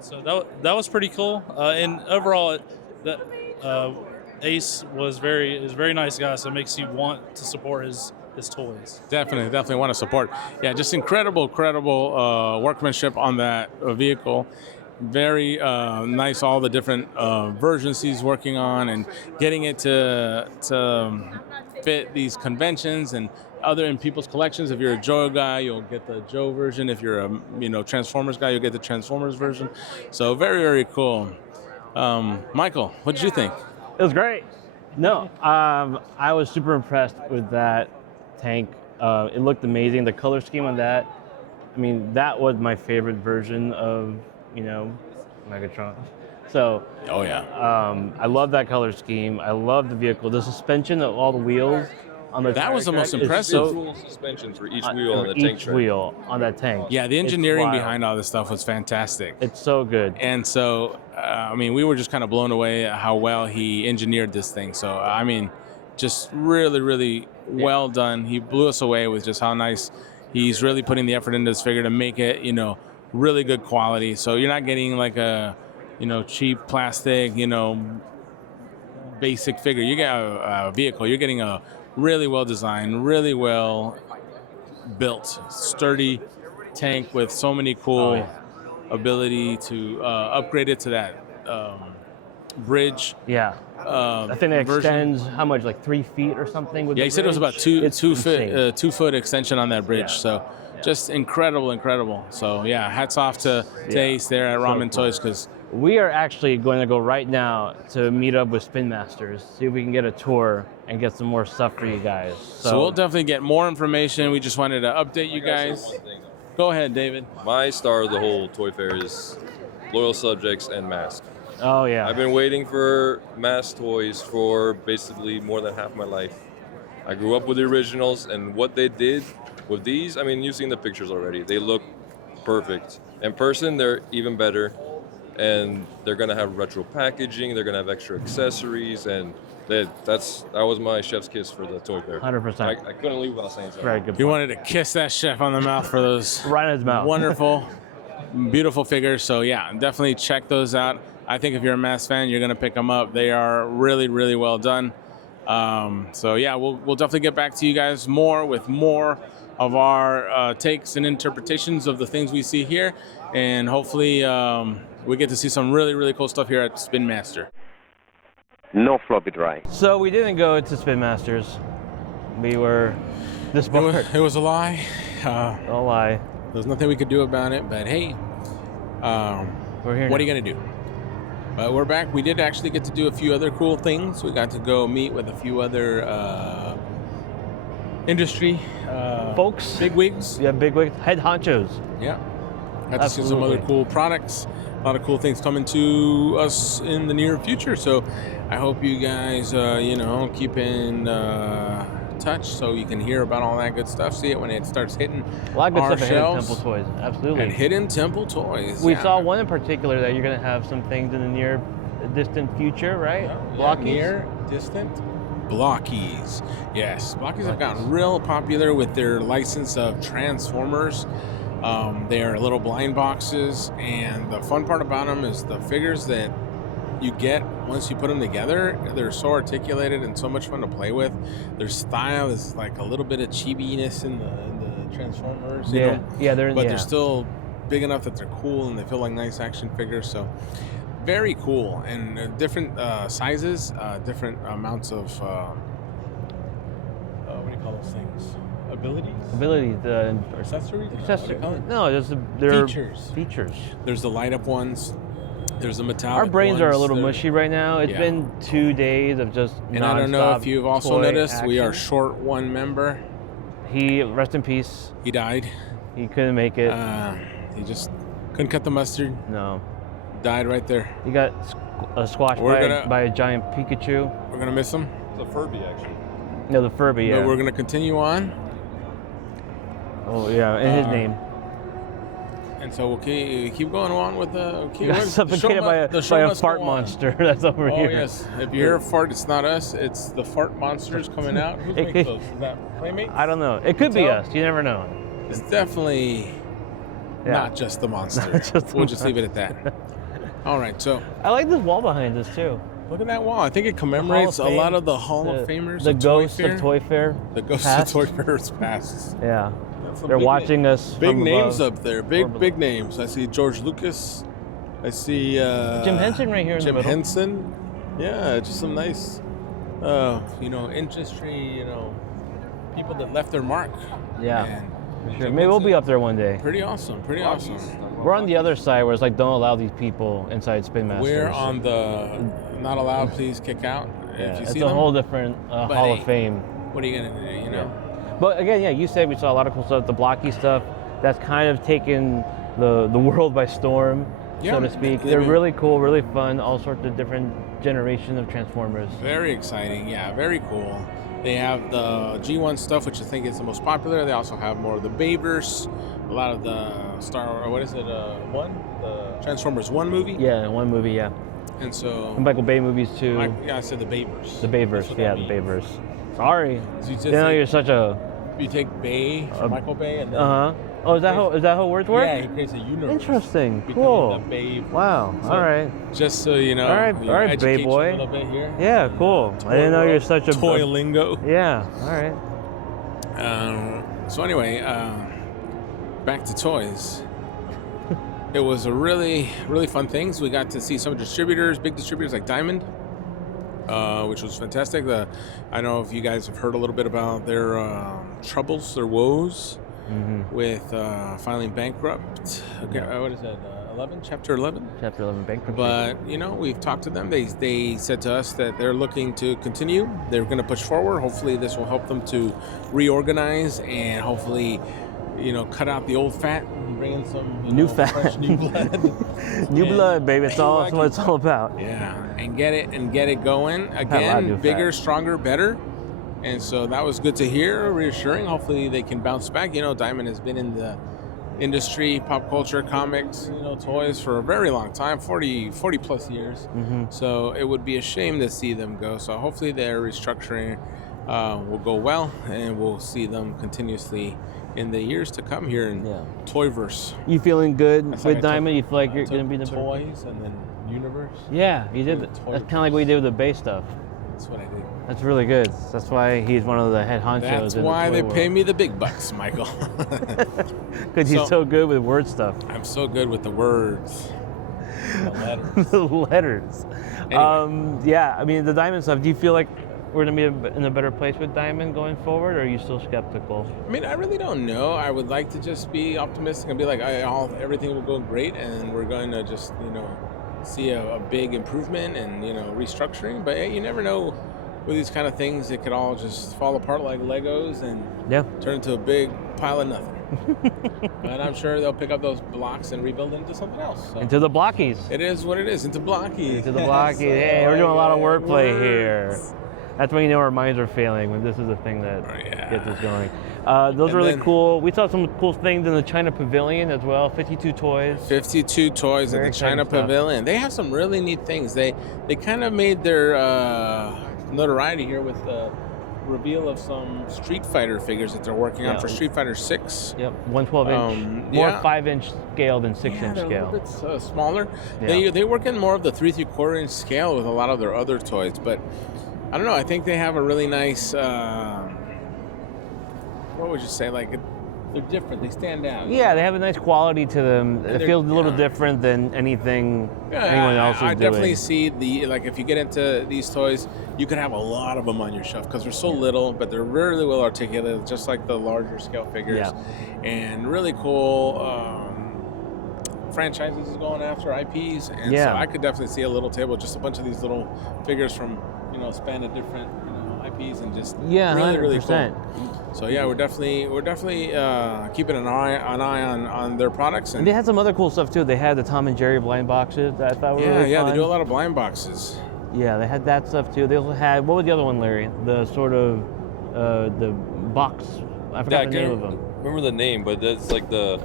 So that was pretty cool. And overall, Ace was a very nice guy, so it makes you want to support his toys. Definitely want to support. Yeah, just incredible workmanship on that vehicle. Very nice, all the different versions he's working on and getting it to fit these conventions and other in people's collections. If you're a Joe guy, you'll get the Joe version. If you're a Transformers guy, you'll get the Transformers version. So very cool. Michael, what did you think? It was great. No, I was super impressed with that tank. It looked amazing. The color scheme on that, I mean, that was my favorite version of, Megatron. So, oh yeah, I love that color scheme. I love the vehicle. The suspension of all the wheels on the that was the most impressive. Dual suspension for each wheel on the tank. Each wheel on that tank. Yeah, the engineering behind all this stuff was fantastic. It's so good. And so, we were just kind of blown away at how well he engineered this thing. So, just really well done. He blew us away with just how nice he's really putting the effort into this figure to make it, really good quality. So you're not getting like a, cheap plastic, basic figure. You get a vehicle. You're getting a really well designed, really well built, sturdy tank with so many cool ability to upgrade it to that bridge. Yeah. I think it extends how much, like 3 feet or something? With he said it was about two foot extension on that bridge. Yeah. So just incredible. So yeah, hats off to Ace there at Ramen Toys, because we are actually going to go right now to meet up with Spin Masters, see if we can get a tour and get some more stuff for you guys. So we'll definitely get more information. We just wanted to update you guys. Go ahead, David. My star of the whole toy fair is Loyal Subjects and Mask. Oh yeah. I've been waiting for Mask toys for basically more than half my life. I grew up with the originals, and what they did with these, you've seen the pictures already. They look perfect. In person, they're even better. And they're gonna have retro packaging. They're gonna have extra accessories, and that was my chef's kiss for the toy fair. 100%. I couldn't leave without saying so. Very good. You wanted to kiss that chef on the mouth for those right in his mouth. Wonderful, beautiful figures. So yeah, definitely check those out. I think if you're a Mask fan, you're gonna pick them up. They are really well done. So yeah, we'll definitely get back to you guys with more of our takes and interpretations of the things we see here, and hopefully we get to see some really cool stuff here at Spin Master. No floppy drive. So we didn't go to Spin Masters. We were disappointed. It was a lie. Don't lie. There's nothing we could do about it, but hey, we're here. What are you gonna do? But we're back. We did actually get to do a few other cool things. We got to go meet with a few other industry folks, bigwigs. Yeah, bigwigs, head honchos. Yeah, got to see some other cool products. A lot of cool things coming to us in the near future. So I hope you guys, keep in touch so you can hear about all that good stuff. See it when it starts hitting a lot of good our stuff shelves. at Hidden Temple Toys. Absolutely. And Hidden Temple Toys. We saw one in particular that you're going to have some things in the near distant future, right? Blockies. Near distant. Blockies. Yes, Blockies have gotten real popular with their license of Transformers. They are little blind boxes, and the fun part about them is the figures that you get once you put them together. They're so articulated and so much fun to play with. Their style is like a little bit of chibiness in the Transformers. They're still big enough that they're cool and they feel like nice action figures. So very cool, and different sizes, different amounts of what do you call those things? abilities? Ability, Or accessories? accessory. What do you call it? No, just they're Features. Features. There's the light up ones. There's the metallic Our brains are a ones. little There- mushy right now. It's Yeah. been 2 days of just And I don't know if nonstop you've also toy noticed, we are action. short one member. He, rest in peace. He died. He couldn't make it. He just couldn't cut the mustard. No. Died right there. He got squashed We're by a giant Pikachu. We're gonna miss him. It's a Furby, actually. No, the Furby, yeah. But we're gonna continue on. Oh, yeah, in his name. And so we'll keep going on with the. He got suffocated by a fart monster that's over Oh here. yes, if you hear a fart, it's not us. It's the fart monsters coming out. Who's making those? Is that Playmates? I don't know. It could be us. You never know. It's definitely not just the monster. We'll just leave it at that. All right, so I like this wall behind us too. look at that wall. I think it commemorates a lot of the Hall of Famers. The of ghosts Toy Fair. of Toy Fair. The ghosts past. of Toy Fair's past. Yeah. Some They're big watching us. Big from names above. up there. Big names. I see George Lucas. I see Jim Henson right here in Jim the middle. Henson. Yeah, just some nice, industry, people that left their mark. Yeah. And Sure. Jim Maybe we'll Henson, be up there one day. Pretty awesome. Pretty awesome. We're on the other side where it's like, don't allow these people inside Spin Masters. We're on the not allowed, please kick out. Yeah, If you it's see a them, whole different Hall of Fame. what are you gonna do? You know. But again, yeah, you said we saw a lot of cool stuff. The blocky stuff, that's kind of taken the world by storm, so to speak. They're really cool, really fun. All sorts of different generations of Transformers. Very exciting. Yeah, very cool. They have the G1 stuff, which I think is the most popular. They also have more of the Bayverse, a lot of the the Transformers 1 movie. Yeah, one movie, yeah. And so And Michael Bay movies too. I said the Bayverse. The Bayverse, yeah, the Bayverse. Sorry. So you just You're such a. you take Bay from Michael Bay and then Oh, is that how words work? yeah, he creates a universe. Interesting. becoming Cool. The Bay. Wow. So, all right. Just so you know. All right, Bay educate you boy. A little bit here. Yeah, cool. I didn't know you're such a toy lingo. Yeah. All right. So anyway, back to toys. It was a really, really fun thing. So we got to see some distributors, big distributors like Diamond, which was fantastic. I don't know if you guys have heard a little bit about their troubles, their woes with filing bankrupt. Okay, what is that? 11, Chapter 11? Chapter 11 bankruptcy. But, we've talked to them. They said to us that they're looking to continue. They're going to push forward. Hopefully this will help them to reorganize and hopefully, cut out the old fat and bring in some fat. fresh new blood. New blood, baby. It's all what it's all about. Yeah, and get it going. Again, bigger, stronger, better. And so that was good to hear, reassuring. Hopefully they can bounce back. Diamond has been in the industry, pop culture, comics, toys for a very long time, 40 plus years. So it would be a shame to see them go. So hopefully their restructuring will go well, and we'll see them continuously in the years to come here in Toyverse. You feeling good That's with like Diamond? You feel like you're going to be the toys and then universe. Yeah, you did. That's kind of like what you did with the Bay stuff. That's what I did. That's really good. That's why he's one of the head honchos. That's in why the they toy pay world. me the big bucks, Michael. Because he's so good with word stuff. I'm so good with the words. The letters. The letters. Anyway. Yeah, I mean, the Diamond stuff, do you feel like we're going to be in a better place with Diamond going forward, or are you still skeptical? I mean, I really don't know. I would like to just be optimistic and be like, everything will go great, and we're going to just, see a big improvement and, restructuring. But you never know with these kind of things. It could all just fall apart like Legos and turn into a big pile of nothing. But I'm sure they'll pick up those blocks and rebuild it into something else. So. Into the blockies. It is what it is. Into blockies. Into the blockies. Hey, we're doing a lot of wordplay here. That's when you know our minds are failing, when this is the thing that gets us going. Those are really cool. We saw some cool things in the China Pavilion as well. 52 toys. 52 toys at the China Pavilion. They have some really neat things. They kind of made their notoriety here with the reveal of some Street Fighter figures that they're working on for Street Fighter 6. Yep, 112-inch. More 5-inch scale than 6-inch scale. A little bit smaller. Yeah. They work in more of the 3 3/4-inch scale with a lot of their other toys, but I don't know. I think they have a really nice, what would you say, like they're different. They stand out. Yeah, they have a nice quality to them. It feels a little different than anything anyone else is doing. I definitely see if you get into these toys, you can have a lot of them on your shelf because they're so little, but they're really well articulated, just like the larger scale figures. Yeah. And really cool franchises is going after IPs. And so I could definitely see a little table, just a bunch of these little figures from, span of different, IPs and just really cool. So yeah, we're definitely keeping an eye on their products. And they had some other cool stuff too. They had the Tom and Jerry blind boxes that I thought were really fun. They do a lot of blind boxes. Yeah, they had that stuff too. They also had, what was the other one, Larry? The sort of the box. I forgot the name of them. Remember the name, but it's like if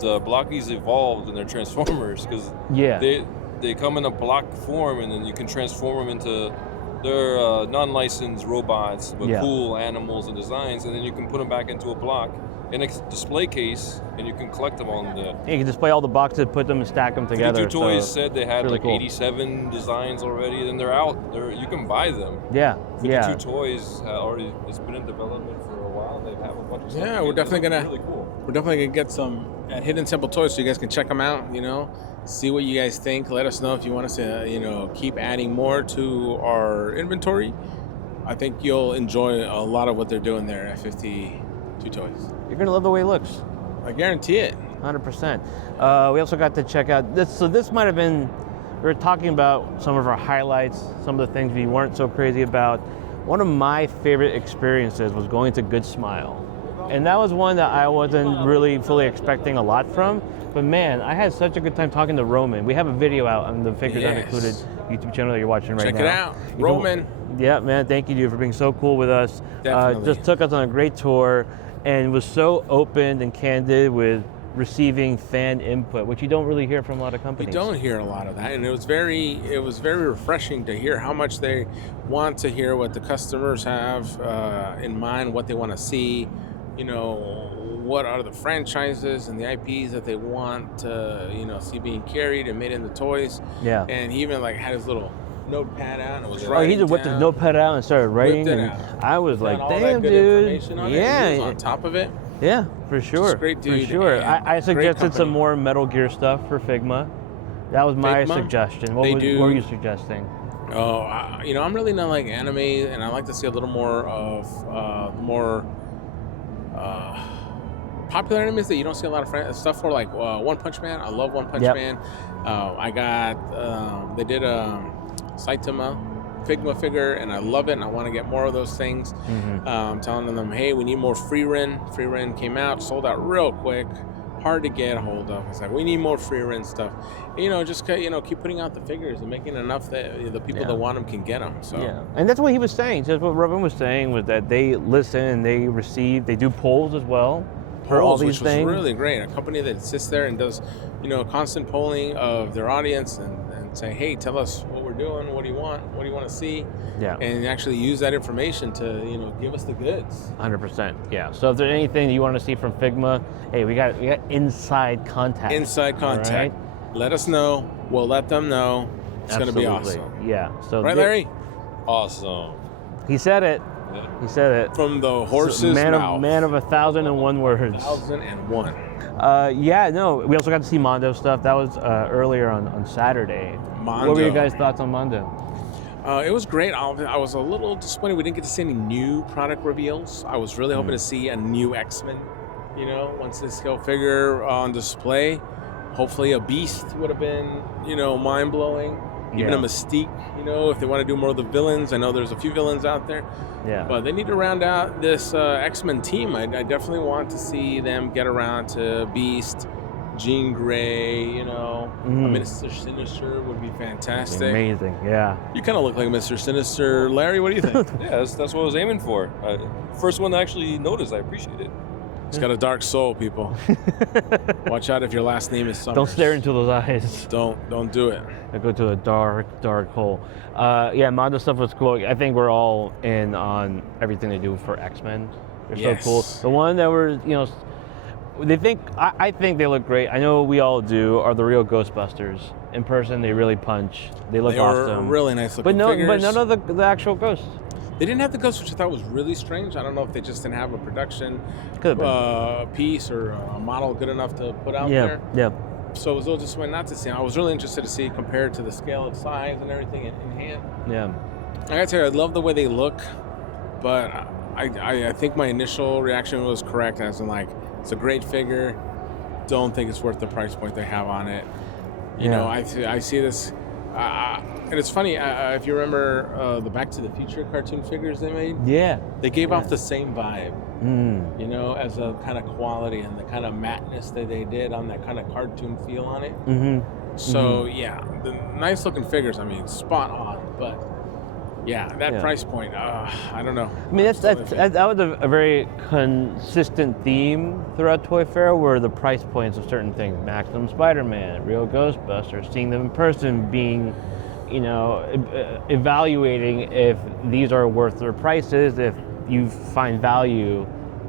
the blockies evolved and they're transformers, because they come in a block form and then you can transform them into they're non-licensed robots with cool animals and designs, and then you can put them back into a block in a display case, and you can collect them on the. Yeah, you can display all the boxes, put them, and stack them together. 52 Toys said they had really like 87 designs already, and they're out. You can buy them. Yeah, 52 Toys already. It's been in development for a while. They have a bunch of stuff. Yeah, we're definitely gonna get some at Hidden Temple Toys, so you guys can check them out. See what you guys think. Let us know if you want us to, keep adding more to our inventory. I think you'll enjoy a lot of what they're doing there at 52 Toys. You're gonna love the way it looks. I guarantee it. 100%. We also got to check out this. So this might have been. We were talking about some of our highlights, some of the things we weren't so crazy about. One of my favorite experiences was going to Good Smile. And that was one that I wasn't really fully expecting a lot from. But man, I had such a good time talking to Roman. We have a video out on the Figures Unincluded YouTube channel that you're watching right now. Check it out. Roman. Yeah, man, thank you, dude, for being so cool with us. Definitely. Just took us on a great tour and was so open and candid with receiving fan input, which you don't really hear from a lot of companies. You don't hear a lot of that, and it was very refreshing to hear how much they want to hear what the customers have in mind, what they want to see, what are the franchises and the IPs that they want to, see being carried and made into toys. Yeah. And he even had his little notepad out and was writing. Oh, he just whipped his notepad out and started writing. And I was like, damn, dude. Yeah. He was on top of it. Yeah, for sure. Great dude. For sure. I suggested some more Metal Gear stuff for Figma. That was my suggestion. What were you suggesting? Oh, I'm really not like anime, and I like to see a little more of more popular animes that you don't see a lot of stuff for, like One Punch Man. I love One Punch Man. I got they did a Saitama Figma figure, and I love it, and I want to get more of those things. I'm telling them, hey, we need more Free-Ren. Free-Ren came out, sold out real quick, hard to get a hold of. It's like, we need more Free-Ren stuff. Just keep putting out the figures and making enough that the people that want them can get them. So and that's what he was saying. That's what Robin was saying, was that they listen and they receive. They do polls as well for all these things. Which was really great. A company that sits there and does constant polling of their audience and say, hey, tell us what we're doing, what do you want to see, and actually use that information to give us the goods. 100%. Yeah. So if there's anything you want to see from Figma, hey, we got inside contact. Right? Let us know. We'll let them know. It's going to be awesome. Yeah. So right, Larry? Awesome. He said it. He said it. From the horse's mouth. Man of 1,001 words. 1,001. We also got to see Mondo stuff. That was earlier on Saturday. Mondo. What were your guys' thoughts on Mondo? It was great. I was a little disappointed we didn't get to see any new product reveals. I was really hoping to see a new X-Men, once this scale figure on display. Hopefully a Beast would have been, mind-blowing. Even a Mystique, if they want to do more of the villains. I know there's a few villains out there. Yeah. But they need to round out this X-Men team. I definitely want to see them get around to Beast, Jean Grey, a Mr. Sinister would be fantastic. Amazing, yeah. You kind of look like Mr. Sinister. Larry, what do you think? Yeah, that's what I was aiming for. First one to actually notice. I appreciate it. He's got a dark soul, people. Watch out if your last name is Summers. Don't stare into those eyes. Don't do it. I go to a dark hole. Mondo stuff was cool. I think we're all in on everything they do for X-Men. They're so cool. The one that were, I think they look great. I know we all do. Are the real Ghostbusters. In person, they really punch. They look awesome. Really nice looking figures. But none of the actual ghosts. They didn't have the ghost, which I thought was really strange. I don't know if they just didn't have a production piece or a model good enough to put out there. Yeah. So it was a little disappointing not to see. I was really interested to see compared to the scale of size and everything in hand. Yeah. I gotta tell you, I love the way they look, but I think my initial reaction was correct. As in, like, it's a great figure. Don't think it's worth the price point they have on it. You know, I see this, and it's funny, if you remember the Back to the Future cartoon figures they made. Yeah. They gave off the same vibe, you know, as a kind of quality and the kind of mattness that they did on that kind of cartoon feel on it. So, yeah, the nice looking figures, I mean, spot on, but yeah, that price point, I don't know. I mean, that was a very consistent theme throughout Toy Fair, were the price points of certain things. Maximum Spider-Man, Real Ghostbusters, seeing them in person, being, you know, evaluating if these are worth their prices, if you find value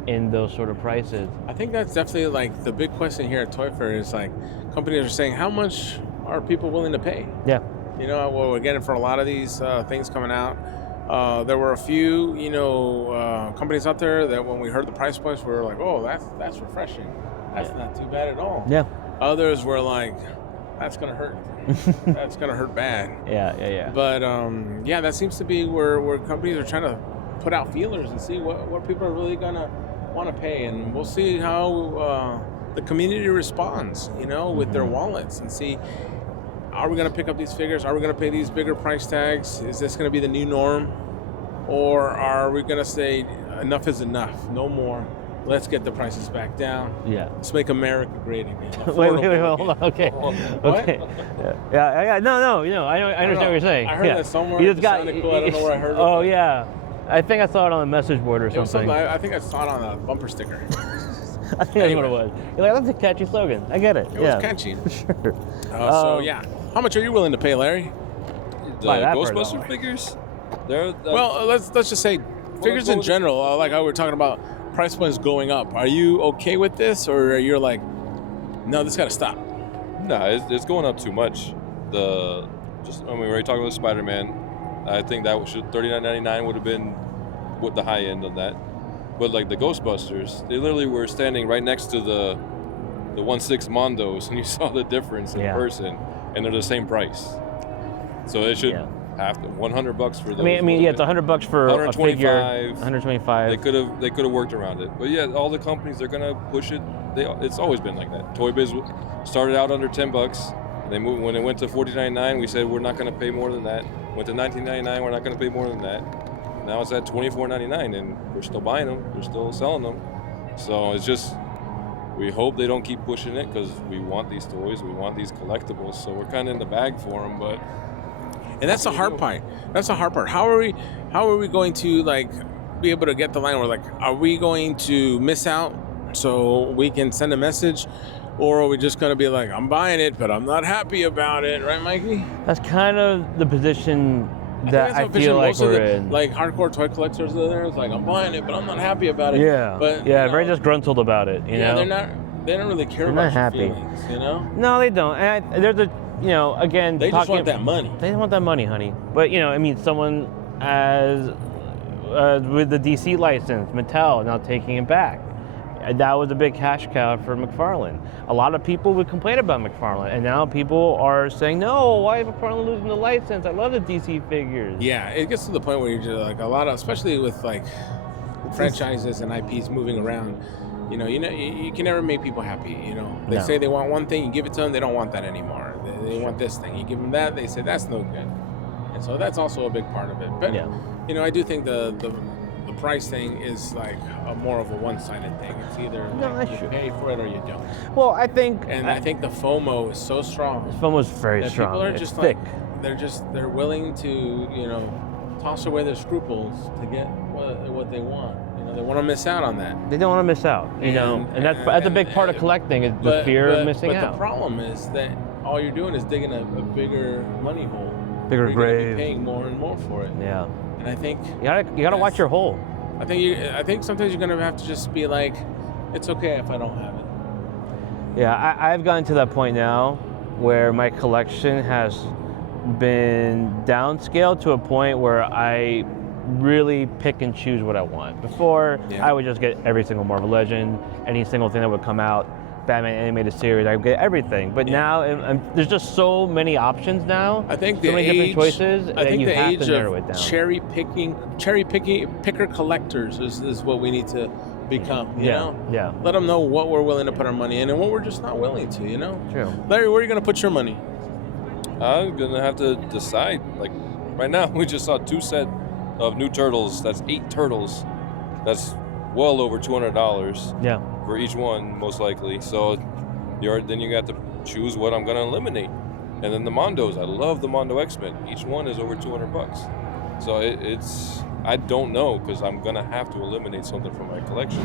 in those sort of prices. I think that's definitely, like, the big question here at Toy Fair is, like, companies are saying, how much are people willing to pay? Yeah. You know, what we're getting for a lot of these things coming out. There were a few, you know, companies out there that when we heard the price points, we were like, oh, that's refreshing. That's not too bad at all. Yeah. Others were like, that's going to hurt. That's going to hurt bad. Yeah. But, yeah, that seems to be where companies are trying to put out feelers and see what people are really going to want to pay. And we'll see how the community responds, you know, with their wallets and see, are we going to pick up these figures? Are we going to pay these bigger price tags? Is this going to be the new norm? Or are we going to say enough is enough? No more. Let's get the prices back down. Yeah. Let's make America great again. Wait, hold on. Okay. Okay. Yeah. No. You know, I understand what you're saying. I heard that somewhere. You It sounded cool. I don't know where I heard it. Oh, yeah. I think I saw it on a message board or something. I think I saw it on a bumper sticker. I think that's what it was. You're like, that's a catchy slogan. I get it. It was catchy. Sure. So, yeah. How much are you willing to pay, Larry? The Ghostbuster figures? Well, let's just say figures in general, like how we're talking about price points going up. Are you okay with this, or you're like, no, this got to stop? No, it's going up too much. We already talking about Spider-Man. I think that $39.99 would have been with the high end of that. But like the Ghostbusters, they literally were standing right next to the 1/6 Mondos, and you saw the difference in person, and they're the same price. So it should have to $100 for those. I mean, yeah, it's $100 for a figure. 125. They could have worked around it, but yeah, all the companies, they're gonna push it. It's always been like that. Toy Biz started out under $10. They moved when it went to $14.99. We said we're not gonna pay more than that. Went to $19.99. We're not gonna pay more than that. Now it's at $24.99, and we're still buying them. We're still selling them. So it's just, we hope they don't keep pushing it, because we want these toys, we want these collectibles. So we're kind of in the bag for them, but. And that's the hard part. That's the hard part. How are we going to, like, be able to get the line where, like, are we going to miss out so we can send a message, or are we just going to be like, I'm buying it, but I'm not happy about it, right, Mikey? That's kind of the position that I feel like we're in. Like hardcore toy collectors are there. It's like, I'm buying it, but I'm not happy about it. Yeah. But very disgruntled about it. You know? They don't really care they're about not your happy. feelings, you know? No, they don't. And there's a, you know, again, they just want that money. They want that money, honey. But, you know, I mean, someone as with the DC license, Mattel now taking it back. That was a big cash cow for McFarlane. A lot of people would complain about McFarlane, and now people are saying, no, why is McFarlane losing the license? I love the DC figures. Yeah, it gets to the point where you're just like, a lot of, especially with like franchises and IPs moving around, you can never make people happy. You know, they say they want one thing, you give it to them, they don't want that anymore. They want this thing, you give them that, they say that's no good. And so that's also a big part of it. But I do think the price thing is like more of a one-sided thing. It's either you pay for it or you don't. Well, I think the FOMO is so strong. FOMO is very strong. People are it's just thick. Like they're willing to toss away their scruples to get what they want. They want to miss out on that. They don't want to miss out. And that's a big part of collecting is the fear of missing out. But the problem is that all you're doing is digging a bigger money hole. Bigger grave. You're paying more and more for it. Yeah. And I think you gotta watch your hole. I think sometimes you're gonna have to just be like, it's okay if I don't have it. Yeah, I've gotten to that point now where my collection has been downscaled to a point where I really pick and choose what I want. Before, I would just get every single Marvel Legend, any single thing that would come out, Batman animated series, I would get everything. But now there's just so many options now. I think so many different choices that you have to narrow it down. Cherry picking picker collectors is what we need to become. You know? Yeah. Let them know what we're willing to put our money in and what we're just not willing to. You know. True. Larry, where are you going to put your money? I'm gonna have to decide. Like right now, we just saw 2 sets of new turtles. That's 8 turtles. That's well over $200. Yeah. For each one, most likely. So then you got to choose what I'm gonna eliminate. And then the Mondos. I love the Mondo X-Men. Each one is over $200. So it's I don't know because I'm gonna have to eliminate something from my collection.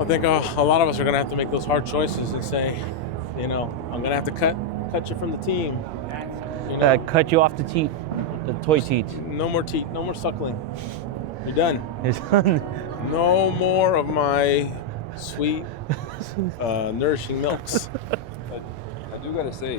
I think a lot of us are gonna have to make those hard choices and say, you know, I'm gonna have to cut you from the team. You know? Cut you off the teat, the toy teat. No more teat, no more suckling. You're done. It's done. No more of my sweet, nourishing milks. I do gotta say,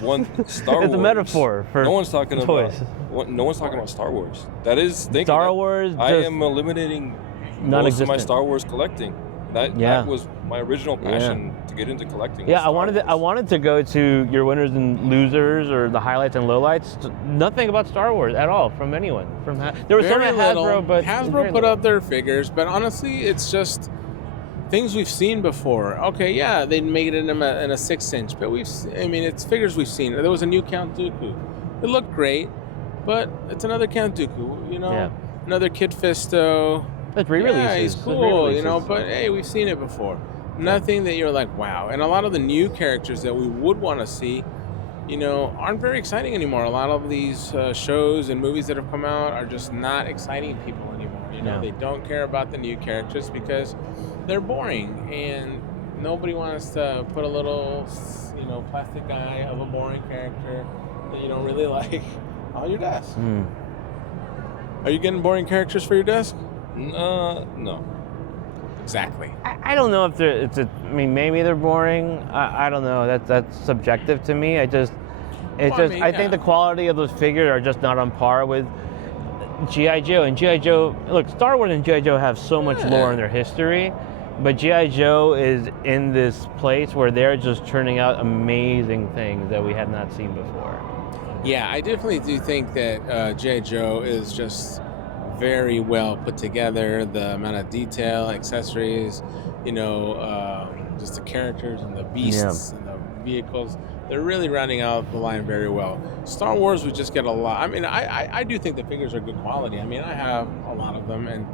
one Star Wars. It's a metaphor for no one's talking toys. No one's talking about Star Wars. That is thinking Star that Wars. I am eliminating most of my Star Wars collecting. That was my original passion to get into collecting. Yeah, I wanted to go to your winners and losers or the highlights and lowlights. Nothing about Star Wars at all from anyone. There was some at Hasbro, but Hasbro put up their figures. But honestly, it's just things we've seen before. Okay, yeah, they made it in a 6-inch, but it's figures we've seen. There was a new Count Dooku. It looked great, but it's another Count Dooku. You know, another Kid Fisto. That's re-releases. Yeah, he's cool, you know, but hey, we've seen it before. Nothing that you're like, wow. And a lot of the new characters that we would want to see, you know, aren't very exciting anymore. A lot of these shows and movies that have come out are just not exciting people anymore. You know, they don't care about the new characters because they're boring. And nobody wants to put a little, you know, plastic guy of a boring character that you don't really like on your desk. Are you getting boring characters for your desk? No. Exactly. I don't know if maybe they're boring. I don't know. That's subjective to me. I think the quality of those figures are just not on par with G.I. Joe. And G.I. Joe, look, Star Wars and G.I. Joe have so much lore in their history, but G.I. Joe is in this place where they're just churning out amazing things that we have not seen before. Yeah, I definitely do think that G.I. Joe is just very well put together. The amount of detail, accessories, you know, just the characters and the beasts and the vehicles, they're really rounding out the line very well. Star Wars, we just get a lot. I mean, I do think the figures are good quality. I mean, I have a lot of them and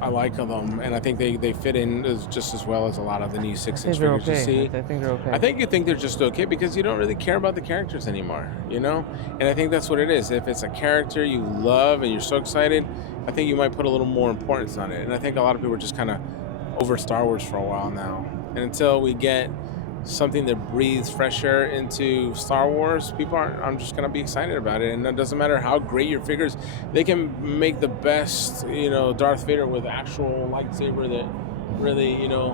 I like them, and I think they fit in just as well as a lot of the new 6-inch figures you see. I think they're okay. I think you think they're just okay because you don't really care about the characters anymore, you know? And I think that's what it is. If it's a character you love and you're so excited, I think you might put a little more importance on it. And I think a lot of people are just kind of over Star Wars for a while now. And until we get something that breathes fresh air into Star Wars, people aren't just going to be excited about it. And it doesn't matter how great your figures, they can make the best, you know, Darth Vader with actual lightsaber that really, you know,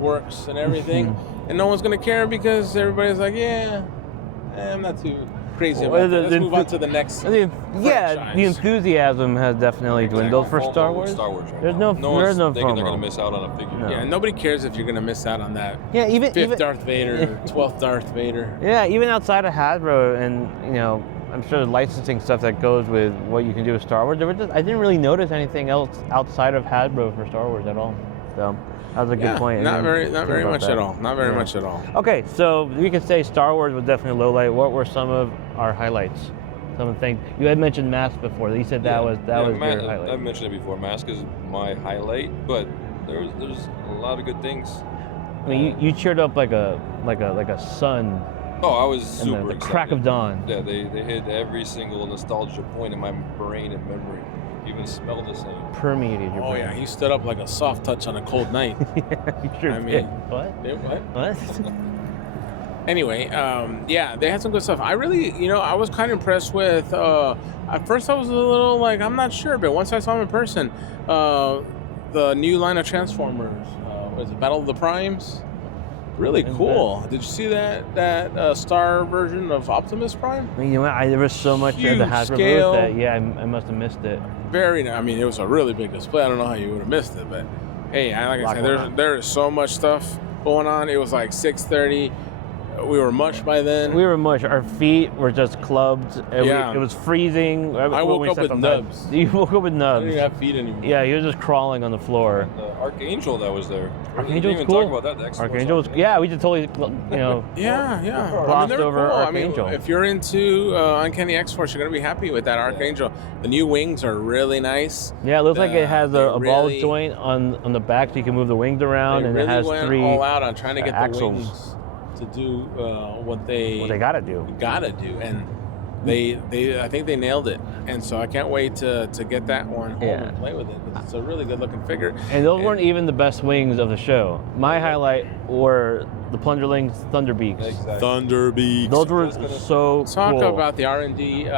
works and everything. And no one's going to care because everybody's like, I'm not too crazy about that. Let's move on to the next franchise. The enthusiasm has definitely dwindled for Star Wars. There's no thinking they're going to miss out on a figure. No. Yeah, nobody cares if you're going to miss out on that. Yeah, even Darth Vader, 12th Darth Vader. Yeah, even outside of Hasbro, and you know, I'm sure the licensing stuff that goes with what you can do with Star Wars. I didn't really notice anything else outside of Hasbro for Star Wars at all. So that was a good point. Not very much at all. Not very much at all. Okay, so we could say Star Wars was definitely a low light. What were some of our highlights? Some of the things you had mentioned Mask before. You said that was your highlight. I've mentioned it before. Mask is my highlight, but there's a lot of good things. I mean, you cheered up like a sun. Oh, I was super the excited. Crack of dawn. Yeah, they hit every single nostalgia point in my brain and memory. Even smell the same. Permeated your brain. Oh yeah, he stood up like a soft touch on a cold night. Yeah, you sure did. What? What? Anyway, they had some good stuff. I really, I was kind of impressed with, at first I was a little like, I'm not sure, but once I saw him in person, the new line of Transformers, was it Battle of the Primes? Really cool. Did you see that star version of Optimus Prime? I mean, you know what? There was so much at the Hasbro booth that I must have missed it. I mean, it was a really big display. I don't know how you would have missed it, but hey, like I said, there is so much stuff going on. It was like 6:30. We were mush by then. We were mush. Our feet were just clubbed. It was freezing. I woke up with nubs. You woke up with nubs. I didn't have feet anymore. Yeah, he was just crawling on the floor. The Archangel that was there. Archangel was even cool. talk about that. The expo Archangel was, yeah, we just totally, Yeah. glossed over cool. Archangel. I mean, if you're into Uncanny X-Force, you're gonna be happy with that Archangel. The new wings are really nice. Yeah, it looks like it has a ball really- joint on the back, so you can move the wings around, and really it has went 3 all out on trying to get axles. the wings to do what they gotta do. And I think they nailed it, and so I can't wait to get that one home and play with it, because it's a really good looking figure. And those weren't even the best wings of the show. My highlight were the Plunderlings Thunderbeaks. Exactly. Thunderbeaks. Those were so Talk cool. about the R&D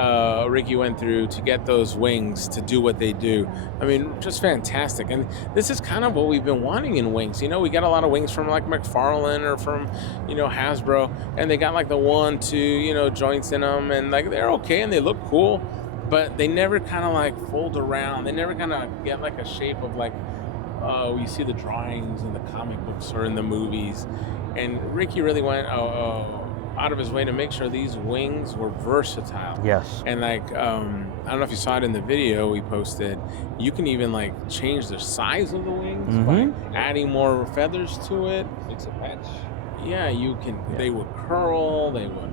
Ricky went through to get those wings to do what they do. I mean, just fantastic. And this is kind of what we've been wanting in wings. You know, we got a lot of wings from like McFarlane or from, Hasbro, and they got like the 1, 2, joints in them, and like they're okay and they look cool, but they never kind of like fold around. They never kind of get like a shape of like you see the drawings in the comic books or in the movies. And Ricky really went out of his way to make sure these wings were versatile. Yes. And like, I don't know if you saw it in the video we posted, you can even like change the size of the wings by adding more feathers to it. It's a patch. Yeah, you can. Yeah. They would curl. They would,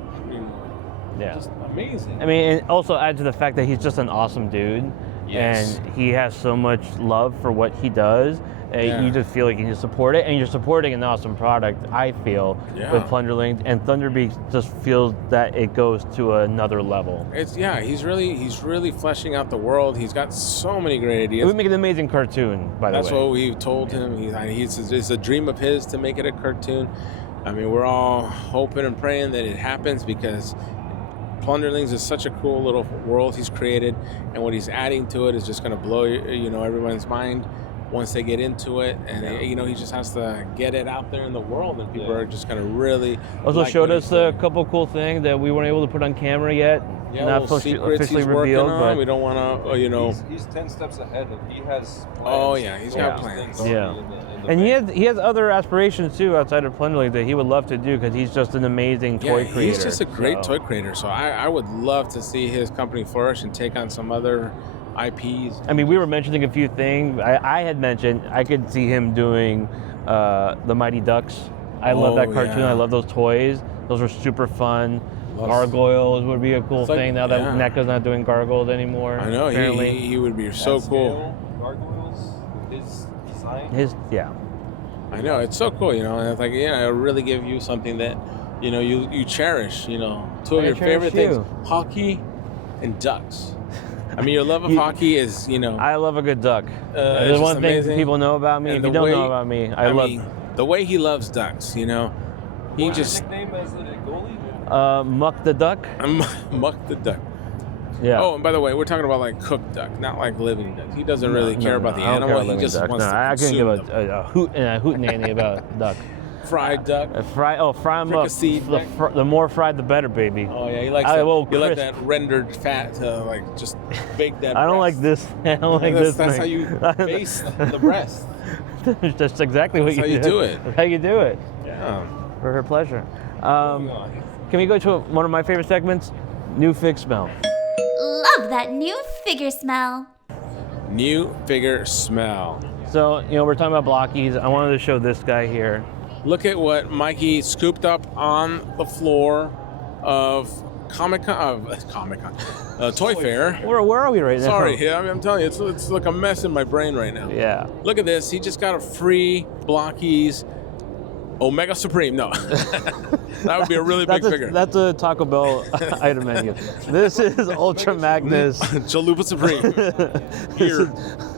just amazing. I mean, and also add to the fact that he's just an awesome dude. Yes. And he has so much love for what he does. You just feel like you just support it, and you're supporting an awesome product, I feel, with Plunderlings, and Thunderbeaks just feels that it goes to another level. He's really fleshing out the world. He's got so many great ideas. It would make an amazing cartoon, by the way. That's what we told him. It's a dream of his to make it a cartoon. I mean, we're all hoping and praying that it happens, because Plunderlings is such a cool little world he's created, and what he's adding to it is just going to blow everyone's mind once they get into it, and he just has to get it out there in the world, and people are just going to really also showed us a couple cool things that we weren't able to put on camera yet. Not officially revealed, but we don't want to he's 10 steps ahead, and he has plans. Oh yeah, he's got plans. And he has other aspirations too outside of Plunderlings that he would love to do, because he's just an amazing toy creator. He's just a great toy creator, so I would love to see his company flourish and take on some other IPs. I mean, we were mentioning a few things. I had mentioned I could see him doing the Mighty Ducks. I love that cartoon. I love those toys. Those were super fun. Gargoyles would be a cool thing now that NECA's not doing gargoyles anymore. I know, he would be so cool. Gargoyles, his design. I know, it's so cool, and it's like, it'll really give you something that, you cherish, two of your favorite things, hockey and ducks. I mean, your love of hockey is, I love a good duck. There's one thing people know about me. If you don't know about me, I love the way he loves ducks. He just nickname as a goalie. Muck the Duck. Muck the Duck. Yeah. Oh, and by the way, we're talking about like cooked duck, not like living duck. He doesn't really care about the animal. He just wants to I couldn't consume give a hoot and a hootenanny about duck. Fried duck. Fry them up. The more fried, the better, baby. Oh yeah, he likes like that rendered fat to like just bake that. I don't like this. I don't like this. That's how you baste the breast. That's exactly what you do it. That's how you do it. Yeah. For her pleasure. Can we go to one of my favorite segments? New fig smell. Love that new figure smell. New figure smell. So, we're talking about blockies. I wanted to show this guy here. Look at what Mikey scooped up on the floor of Toy Fair. Where are we right now? Sorry, I'm telling you, it's like a mess in my brain right now. Yeah. Look at this. He just got a free Blockies Omega Supreme. No. That would be a really big figure. That's a Taco Bell item menu. This is Ultra Magnus. Chalupa Supreme. Here.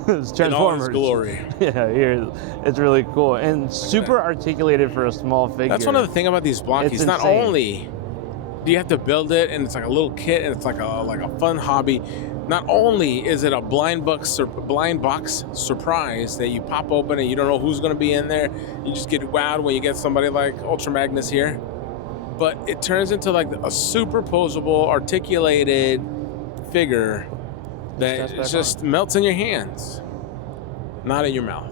It's Transformers. In all its glory. Yeah, here. It's really cool. And super articulated for a small figure. That's one of the things about these Blockies. Not only you have to build it, and it's like a little kit, and it's like a fun hobby. Not only is it a blind box surprise that you pop open and you don't know who's going to be in there, you just get wowed when you get somebody like Ultra Magnus here, but it turns into like a superposable, articulated figure that just melts in your hands, not in your mouth.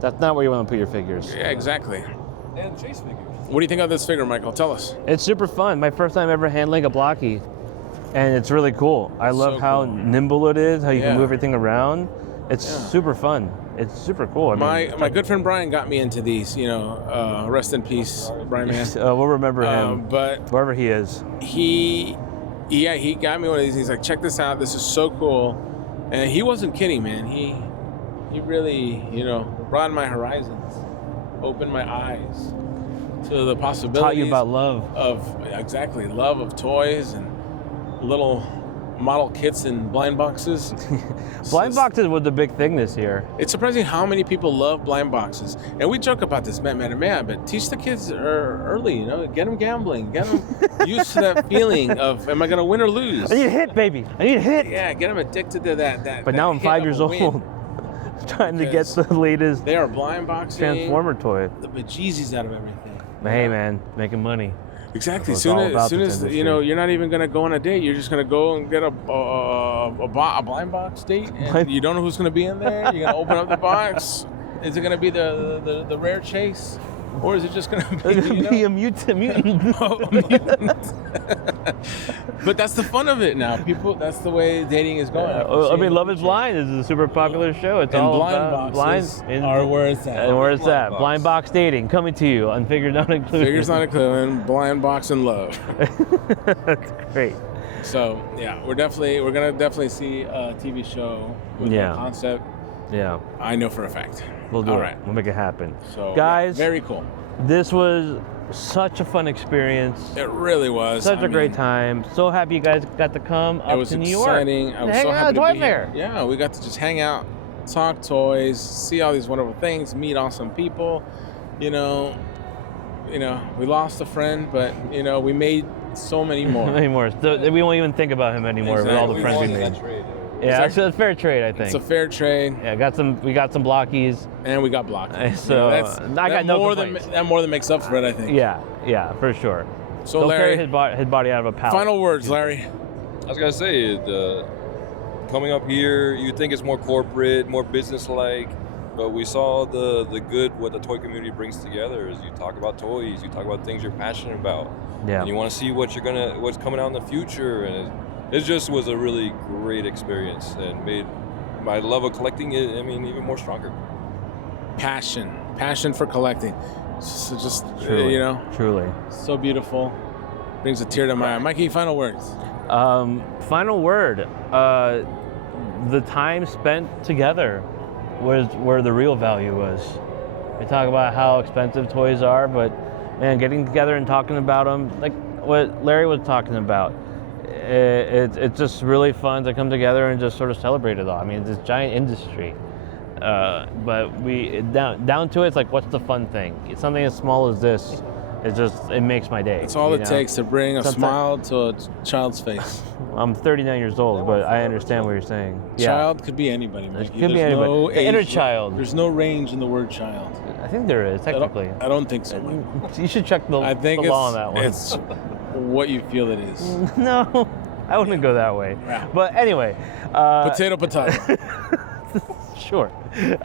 That's not where you want to put your figures. Yeah, exactly. And chase figures. What do you think of this figure, Michael? Tell us. It's super fun. My first time ever handling a blocky, and it's really cool. I love how nimble it is, how you can move everything around. It's super fun. It's super cool. My good friend Brian got me into these. Rest in peace, Brian, man. We'll remember him. But wherever he is, he got me one of these. He's like, check this out. This is so cool. And he wasn't kidding, man. He really, broadened my horizons, opened my eyes to the possibilities. Taught you about love. Love of toys and little model kits and blind boxes. Blind boxes was the big thing this year. It's surprising how many people love blind boxes. And we joke about this, man, but teach the kids early, get them gambling, get them used to that feeling of, am I going to win or lose? I need a hit, baby. I need a hit. Yeah, get them addicted to that. But now I'm 5 years old, trying to get the latest they are blind boxing Transformer toy. The bejesus out of everything. Hey, man, making money. Exactly. As soon as you're not even gonna go on a date. You're just gonna go and get a blind box date, and you don't know who's gonna be in there. You're gonna open up the box. Is it gonna be the rare chase, or is it just gonna be, a mutant? But that's the fun of it now. People, that's the way dating is going. Love is Blind is a super popular show. It's and all blind about boxes blind. Are where it's at. And where it's at. Blind box dating coming to you on Figures Not Included. Figures Not Included. Blind box and love. That's great. So yeah, we're gonna definitely see a TV show with that concept. Yeah. I know for a fact. We'll do all it. right. We'll make it happen. So guys, very cool. This was such a fun experience. It really was. Such a great time. So happy you guys got to come up to New York. It was exciting. I was so happy to be here. Yeah, we got to just hang out, talk toys, see all these wonderful things, meet awesome people. We lost a friend, but we made so many more. Many more. So we won't even think about him anymore with all the friends we made. Yeah, so it's a fair trade, I think. It's a fair trade. Yeah, we got some blockies. And we got blockies. So I got no complaints. That more than makes up for it, I think. Yeah, for sure. So Don't Larry, carry his body out of a pallet. Final words, Larry. I was gonna say, coming up here, you think it's more corporate, more business-like, but we saw the good what the toy community brings together. Is you talk about toys, you talk about things you're passionate about, and you want to see what's coming out in the future, and it just was a really great experience and made my love of collecting even more stronger. Passion for collecting. Just truly so beautiful. Brings a tear to my eye. Mikey, final words. Final word. The time spent together was where the real value was. We talk about how expensive toys are, but man, getting together and talking about them, like what Larry was talking about, it's just really fun to come together and just sort of celebrate it all. I mean, it's this giant industry. But down to it, it's like, what's the fun thing? It's something as small as this. It makes my day. It's all it takes to bring a smile to a child's face. I'm 39 years old, but I understand what you're saying. Child could be anybody, Mikey. It could be anybody. No Inner child. There's no range in the word child. I think there is, technically. I don't think so. You should check the law on that one. It's what you feel it is. No, I wouldn't go that way. Yeah. But anyway. Potato. Sure.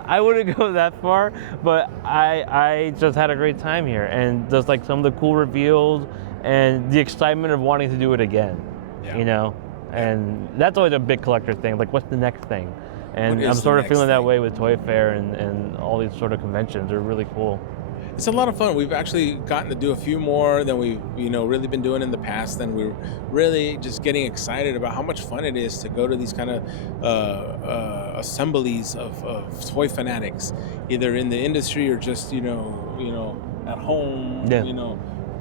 I wouldn't go that far, but I just had a great time here, and just like some of the cool reveals and the excitement of wanting to do it again, and that's always a big collector thing. Like, what's the next thing? And I'm sort of feeling that way with Toy Fair and all these sort of conventions. They're really cool. It's a lot of fun. We've actually gotten to do a few more than we've really been doing in the past, and we're really just getting excited about how much fun it is to go to these kind of assemblies of toy fanatics, either in the industry or just at home,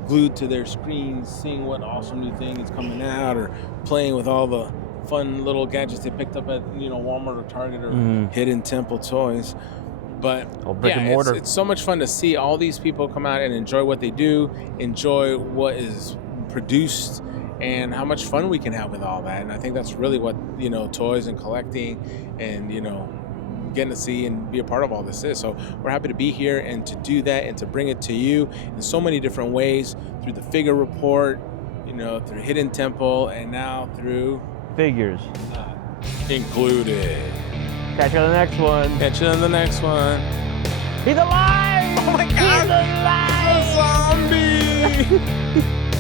glued to their screens, seeing what awesome new thing is coming out, or playing with all the fun little gadgets they picked up at Walmart or Target or Hidden Temple Toys. But it's so much fun to see all these people come out and enjoy what they do, enjoy what is produced and how much fun we can have with all that. And I think that's really what, toys and collecting and, getting to see and be a part of all this is. So we're happy to be here and to do that and to bring it to you in so many different ways, through the figure report, through Hidden Temple, and now through Figures. Included. Catch you on the next one. Catch you on the next one. He's alive! Oh my God! He's alive! A zombie!